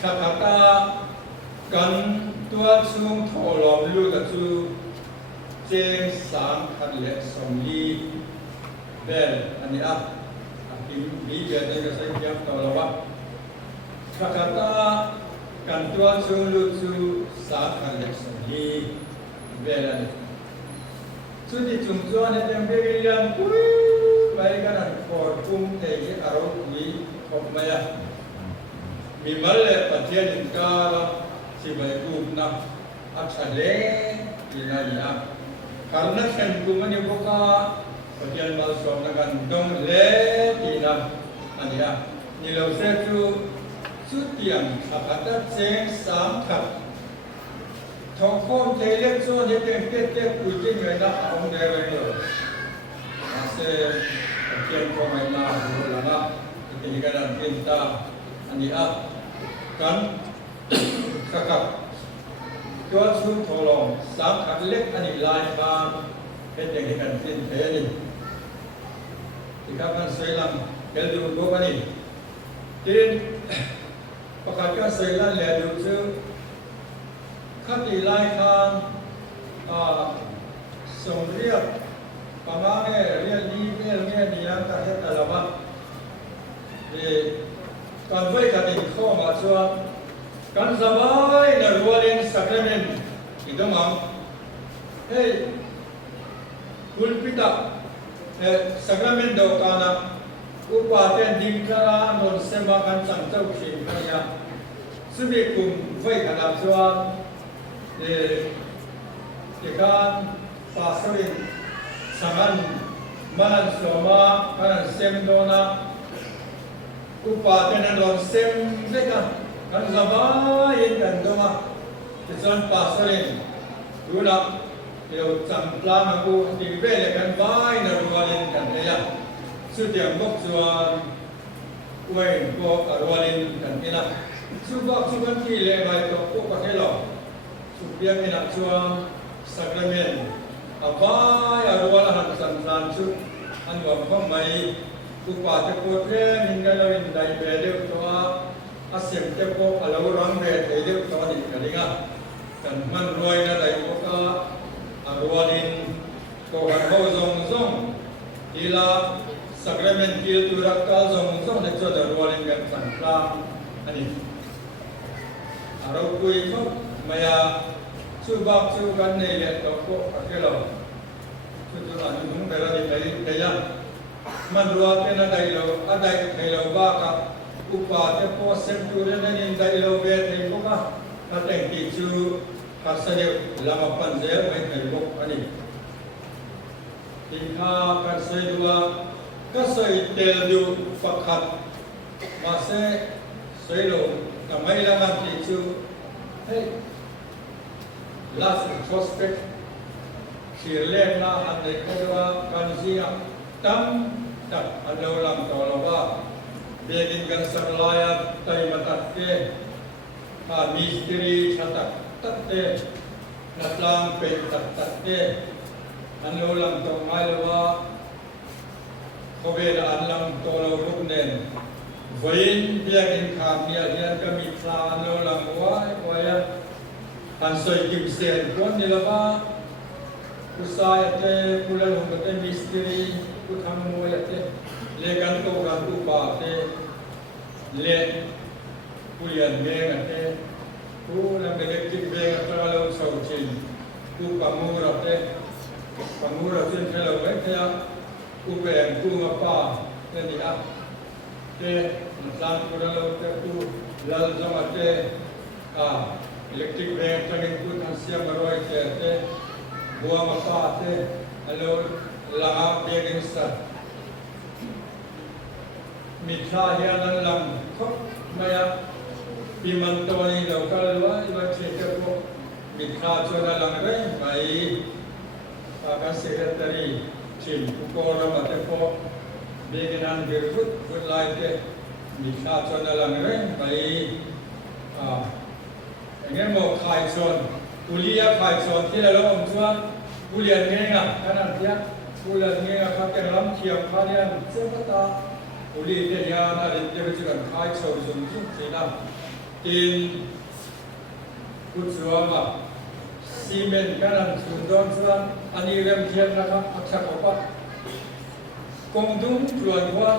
khakata kan tua chung tholom lu la chu cheng sang khat le somli bel ani a kim bi ge de ga sai kyam to la wa khakata kan tua chung lu chu sang khat le somli bel ani chu di chung chuan ne tem be lian pui bai kan an khor kum te hi aro ni khop maya mi mal le pathian in ka si bai kum na achale ina ya karna khan kum ni boka pathian mal som na kan dong le ina ania ni lo se chu tiang khapata cheng sam khap thong khom te le chu ni te pu ti ngai na ong de le lo ase kian ko mai na ru la na ti ga dan pinta ani a kan kakak tua chu tholong sam khat lek ani lai ka pen de kan tin te ni ti ka kan selam kel du go ani tin pakat ka selan le du chu khati lai ka som riap pamane real ni nge ni yang ka he talaba kan vai ka tin kho ma chua kan zabai na rualin sacrament idamam hey kulpita sacrament do kana upaten dingkara non sema kan sang chau khin kaya subi kum vai ka na chua kan pastorin sangan manan soma kan sem dona upaten non sem veka kan zabai kan doma kisan pastorin ดูนับเดี๋ยวจำปลามากูดีเวลกันไว้ในรัวลินกันเนี่ยสุดเดียมบอกส่วนเว้นก็รัวลินกันนี่นะสุดบอกสุดกันที่เลี้ยงไว้ตัวพวกก็ให้หลอกสุดเบี้ยไม่นับส่วนสักเมนเอาไว้รัวละหันสันสันสุดอันหวังว่าไม่กูป่าจะปวดเร่มินกันเราอินได้เบเดียวตัวอาเซียนเจ้าพวกเรารังเบเดียวตัวนี้กันนี่ก็กันมันรวยนะได้พวกก็รัวลินก็กันเขาซงทีละสักเมนกิลตุรักก็ซงในจุดรัวลินกันสันปลาอันนี้เราคุยเขาไม่ยาสู้บักสู้กันในเรื่องตัวพวกอะไรเราสุดท้ายมุ่งไปเราได้ยังมันรัวเป็นอะไรในเราบ้ากับอุปาเทพเซมตูเรนันในเราเวทในพวกนั้นแต่งที่ชูขัดเสด็จลำพันเจ้าไม่ในพวกอันนี้ที่ข้ากันเสียดูว่าก็เสียเตลดูฝักขัดมาเสียลงทำไมละมันที่ชูเฮ้ย last prospect ชื่อเล่นนะอันเด็กก็ว่าการเสียตั้มตัดอันเราลำต่อเราว่าเบกินกันสักลายไตมาตัดเตะถ้ามีสตรีชัดตัดเตะนัดลำเป็นตัดเตะอันเราลำต่อไงเราว่าเขาเวลาอันลำต่อเราลุกเน้นวินเบียกินขามเนี่ยเรียนก็มีคลาเราลำไว้อันสวยกิมเสียนคนนี่ละว่าผู้ชายเตะผู้เล่นหุ่นเตะมีสตรีผู้ทำมวยเตะเลี้ยงตัวกันผู้ป่าเตะเลี้ยงผู้เลี้ยงเลี้ยงเตะผู้นั่งเด็กจิ๋วเลี้ยงตราเราชาวจีนผู้ปังมูระเตะปังมูระเช่นเราไม่เตะผู้แบ่งผู้มาป่าเนี่ยนี่อ่ะเตะหลังผู้เราเตะผู้หลังจะมาเตะelectric bag tangin pun hasil maroi te buang apa te alo langa begin sa mitha hianan lam khop maya pimantoni lokalwa iba cheke ko mitha chona lang re mai ka secretary team ko rama te ko beginan birfut good light te mitha chona lang re maiงั้นบอกขายส่วนกุลียขายส่วนที่เราลงส่วนกุเรียนเงี้ยขนาดที่กุเรียนเงี้ยครับแกล้ำเทียมขายเรียนเสื้อตากุลีเทียนอะไรจะไปจุดขายส่วนส่วนสุดสีดำกินกุศลมาซีเมนต์ขนาดส่วนดอนส่วนอันนี้เริ่มเทียมนะครับอักษรออกว่ากงดุมส่วนว่า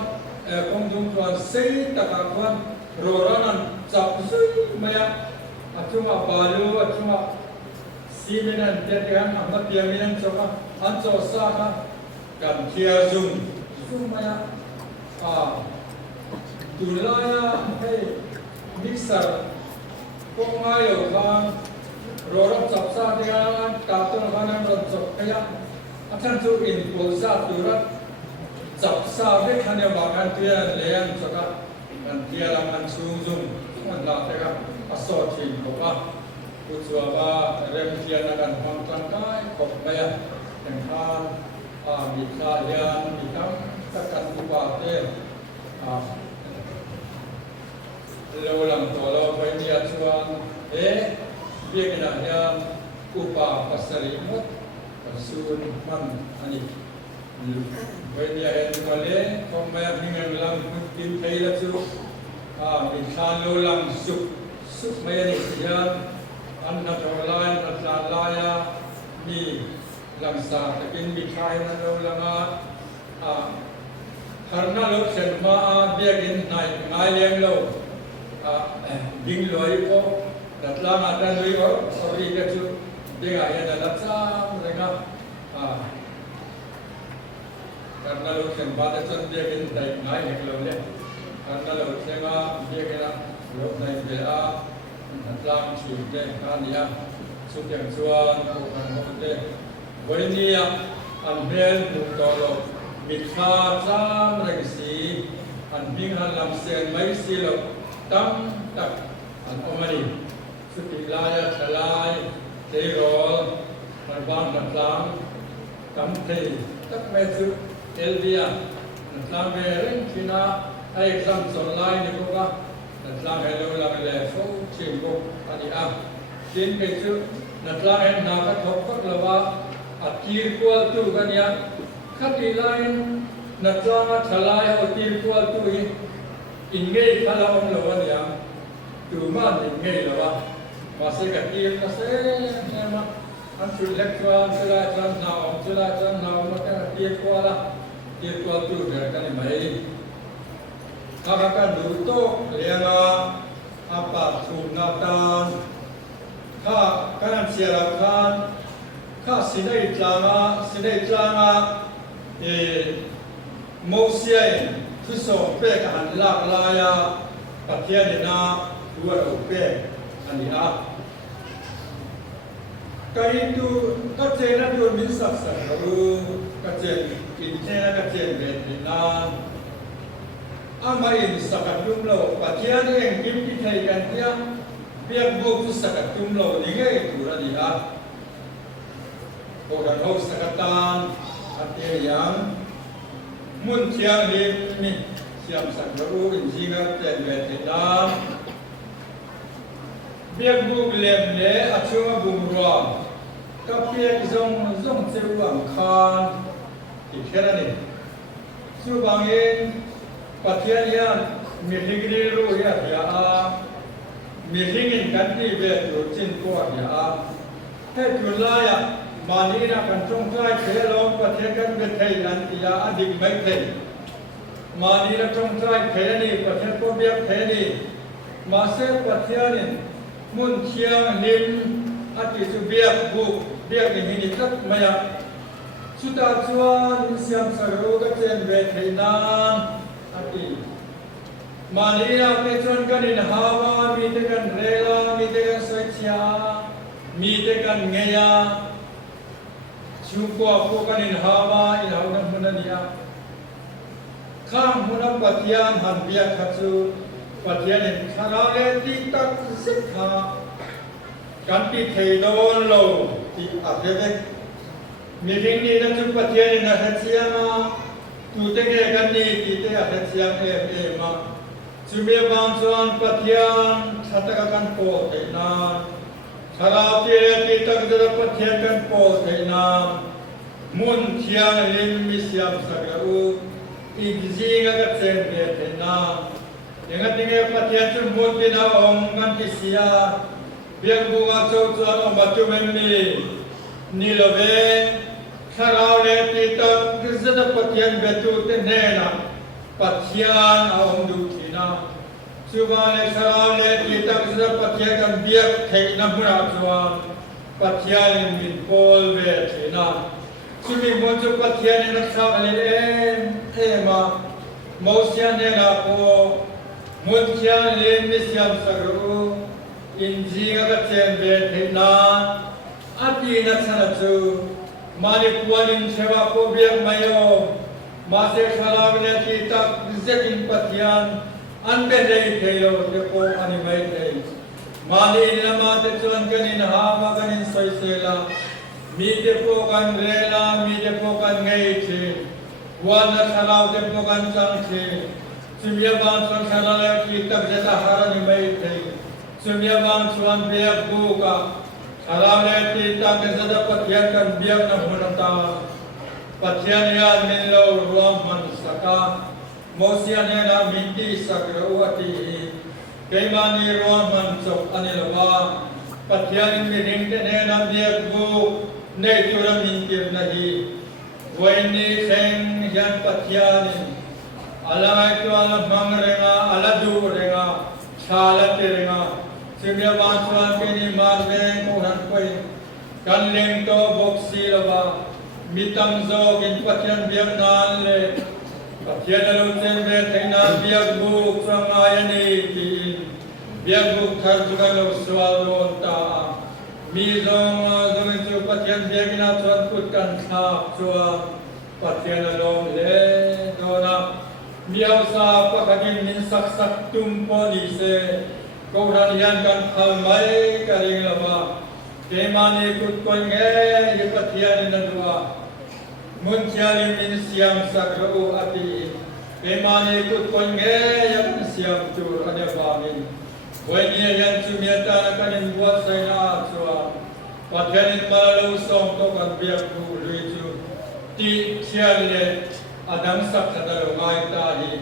กงดุมส่วนเสียตะการวันโรรานันจับซุยมาcuma balu, cuma simenan terlihat amat biaran coba ansosah kan kiazum cuma tulaya hey mixer pengayo kan rorok sapsa dia katon kanan rocok kayak akan tu impulsa turat sapsa dek hanya bahkan dia lean coba kan dia laman sungzung kan tak terang asal tim kok usaha remisian akan mengangkat kok bayar dengan bisa yang kita tekan kuatnya ulang tolong bayar cuan biarkan yang upah pasar imut persun man ani bayar yang boleh kok bayar dengan lang tim thailand tu bisa ulang suk supaya disiap anda terlayan terlaya di langsa tapi mikai nado lama karena lo semua biarin naik yang lo ding lo itu datang ada lo sorry kecu dia yang dalam sam mereka karena lo semua datang biarin naik yang lo le karena lo semua biarin lo naik dia dalam ciumnya kan dia sudah jual bukan mode ini yang ambil untuk mitha sam regisi anbing halam sen mai silo tam tak an omani sutilaya chalai terol ในบ้านนักลางกำที่ตักเมสุเอลเดียนักลางเรื่องที่น่าไอ้คำสอนไลน์นี่ก็ว่านักลางให้เราลาไปแล้วเขาชิมก็อันนี้ชิมไปสุนักลางให้นากระทบก็เลยว่าอัดกีร์กวลตู้กันยังขัดไลน์นักลางฉลายเอากีร์กวลตู้อินเกย์ขลาอมเลยวันยังตู้มันอินเกย์เลยว่ามาเสกกีร์มาเสกมาอันสุดเล็กกว่าสุดละจันทร์นาอมสุดละจันทร์นาอมมาแค่กีร์กวลละกีร์กวลตู้เดียวกันนี่ไหมถ้าการดูโต๊ะเรียงอาปัตถุนาตานข้าการเสียราคาข้าสิได้จางโมเสียทุสองเปกหันลากลายปัจเจียนนาดูเราเปกอันนี้ก็ยิ่งดูก็เจนดูมิสักสักรู้ก็เจนอินเทนก็เจนเวทีนาอามาอินสักจุ่มโลปัจเจียนเองกิมพิธีกันเที่ยเบียบบุกสักจุ่มโลนี่ไงดูระดีโอกันโฮสักตานอัตเยยังมุนเชียงริมนี่เชียงสักรู้อินทรีย์ก็เจนเวทีนาเบียบบุกเล่มเล่อช่วงบุมรวมก็เพียงจงเจ้าหวังคานอีกแค่นั้นเองสู้บางเองปัจเจียนยันมีทิ้งดีรู้ยาเดียมีทิ้งอินกันที่เวทอยู่จินตัวเดียให้จุลายมานีนะกันจงใจเทลงปัจเจียนกันเป็นไทยนันติยาอดีตไม่เทมานีนะจงใจเทนี่ปัจเจียนก็เบียบเทนี่มาเสพปัจเจียนมุนเชียงนิมอาทิสุเบียบบุกเบียบอินิตัดมายาสุดาจวนเสียมสรุกเจนเวทนานอาทิมานีนะเป็นจวนกันอินฮาวามีเตกันเรลามีเตกันสวยชามีเตกันเงียชูกัวพวกกันอินฮาวาอินฮาวนันมุนันยาข้ามมุนับปัจเจียนหันเบียขัดสูปัจเจียนขณะเลติตักสิกขากันที่เทโดนโลที่อาเทเบกมีเรื่องนี้นะจุปัจเจียนนะเฮเซียมาตูเตเกกันนี่ที่เตอาเฮเซียมาจุเบียบางส่วนปัจเจียนชัตตะกันโปเตนาขณะที่ที่ตักจะปัจเจียนกันโปเตนามุนเทียนลิมมิเซียมสักรูอีกสิ่งก็เซนเดเตนายังไงปัจเจียนจุมุตินาองกันที่เสียเบียงบุงอาโจจวนอมบัตุเมมีนิลเวคาราวเลติตักกิจตปัจเจียนเบตุเตเนนะปัจเจียนอาองดูทีนะสุบานคาราวเลติตักกิจตปัจเจียนกันเบียกเทนมุนาจวนปัจเจียนมินโพลเวทีนะสุบิมุจุปัจเจียนนักสักเลเอมาโมเซียนเนลาโพมุนเชียนเลมิเซียมสักรูอินจีก็เจนเบทนาอาทินักษณะจูมาลิปวานินเชวาโคเบียมาโยมาเสขลาวินาทีตักเซกินปัตยานอันเป็นเลยเทโยเทโกอันไม่เทมาลีนละมาเตจวนกันอินหามากันอินไซเซลามีเทโกกันเรลามีเทโกกันไงเทวันนักขลาวเทโกกันจังเทสุเมียบานส่วนขลาเลกีตักเจตาหารันไม่เทสุเมียบางส่วนเบียบบุกะขลาเลกีตักเจตาปัจเจียนกันเบียบนะมุนตาปัจเจียนยามินโลรวมมันสักาโมเสียนนามินติสักรวติเกมานีรวมมันจบอันนี้ละว่าปัจเจียนมีริงเตเนนาเบียบบุกในจุรมินติรนาฮีวันนี้เซงยันปัจเจียนอะไรตัวละมังเรงาอะไรดูเรงาชาลเตเรงาสิ่งเดียวกันส่วนเป็นอิมานเรงโมหันไปกันเล็งโตบกซีละว่ามิตังโซกินปัจจันเบียนานเลยปัจจันลุเซนเบทนานเบียบุกสังอายันีตีเบียบุกทัศน์ลุสวาลนตามีจงจูปัจจันเบียกินาชวนพุทกันขาบชัวปัจจันลงเลโดนะมีอาสาปะกินนินสักสักตุมปอนิเซกูรันยันกันทำไมกันเองละว่า Kemani kut koinge yukatian nadua muncali min siam sakro ati Kemani kut koinge yak siam tur anya bamin Koinya yang sumiata kanin buat saya sua Padanin malu som tokan biak bu luitu Ti siale adang sakadaro ngai tahi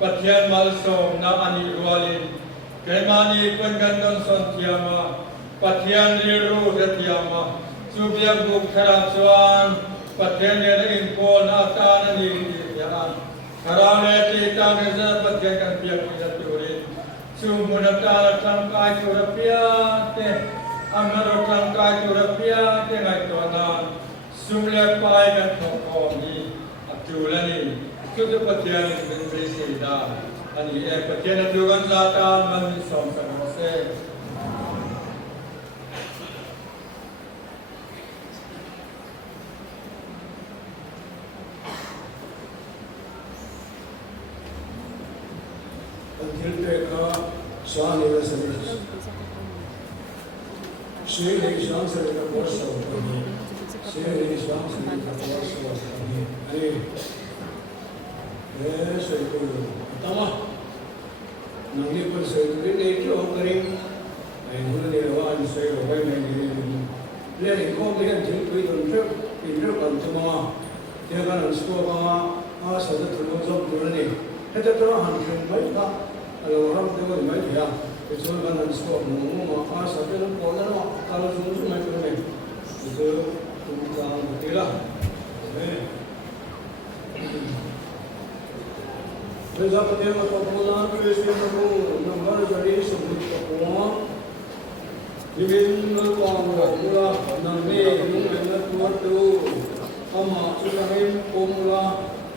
Patian mal som na ani rualin Kemani pengandon son tiama Patian liru detiama Subiak buk karang suan Patian yerin pol natan ni yaan Karane kita neza patian kan biak kita turin Sumunata tangkai turapia te Amaro tangkai turapia te ngai tuanan Sumlek pai kan thokomi Atulani Sudu patian bin bersida Ani patian adugan zatan man som sakose Until Pekka Swami Vasanis. Sri Nisham Sarika Korsa Vapani. Sri Nisham Sarika Korsa Vapani. Ani, Sri Guru. Tama. Nangi Pur Sri Guru Nature of Karim. And Guru Nirvan Sri Rogai Nagiri. Let it come here until we don't trip. In trip on tomorrow. Tegan and Stova. Asa the Truth of Gurani. Heta Tora Hankin Maita. Ram Dewa Maita. It's all one and stop. No, Asa the Polana. Kalas Maita. It's a Tila. There's up there with Popula, Christian, number of days of the Popula. Even the Pongula, Name, and the Tuatu, Ama, Sukarin, Pomula,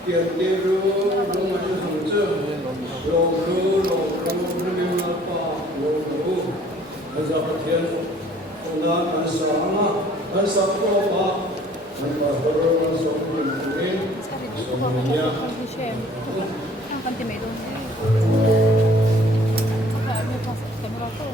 Kiatiru, Roman Hunter, Low, as a hotel, Ola, and Sama, and Sakopa, and the Horror of Somalia. Kan till mig då. Här med kamerater.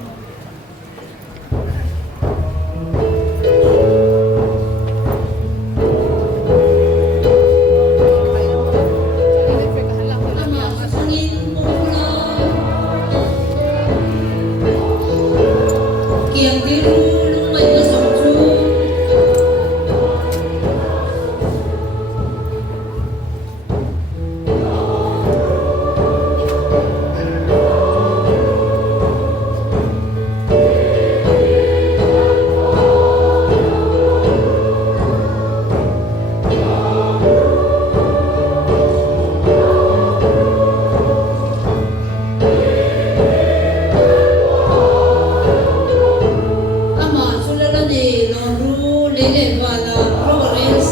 Ama sulala ni nonru lele wala progress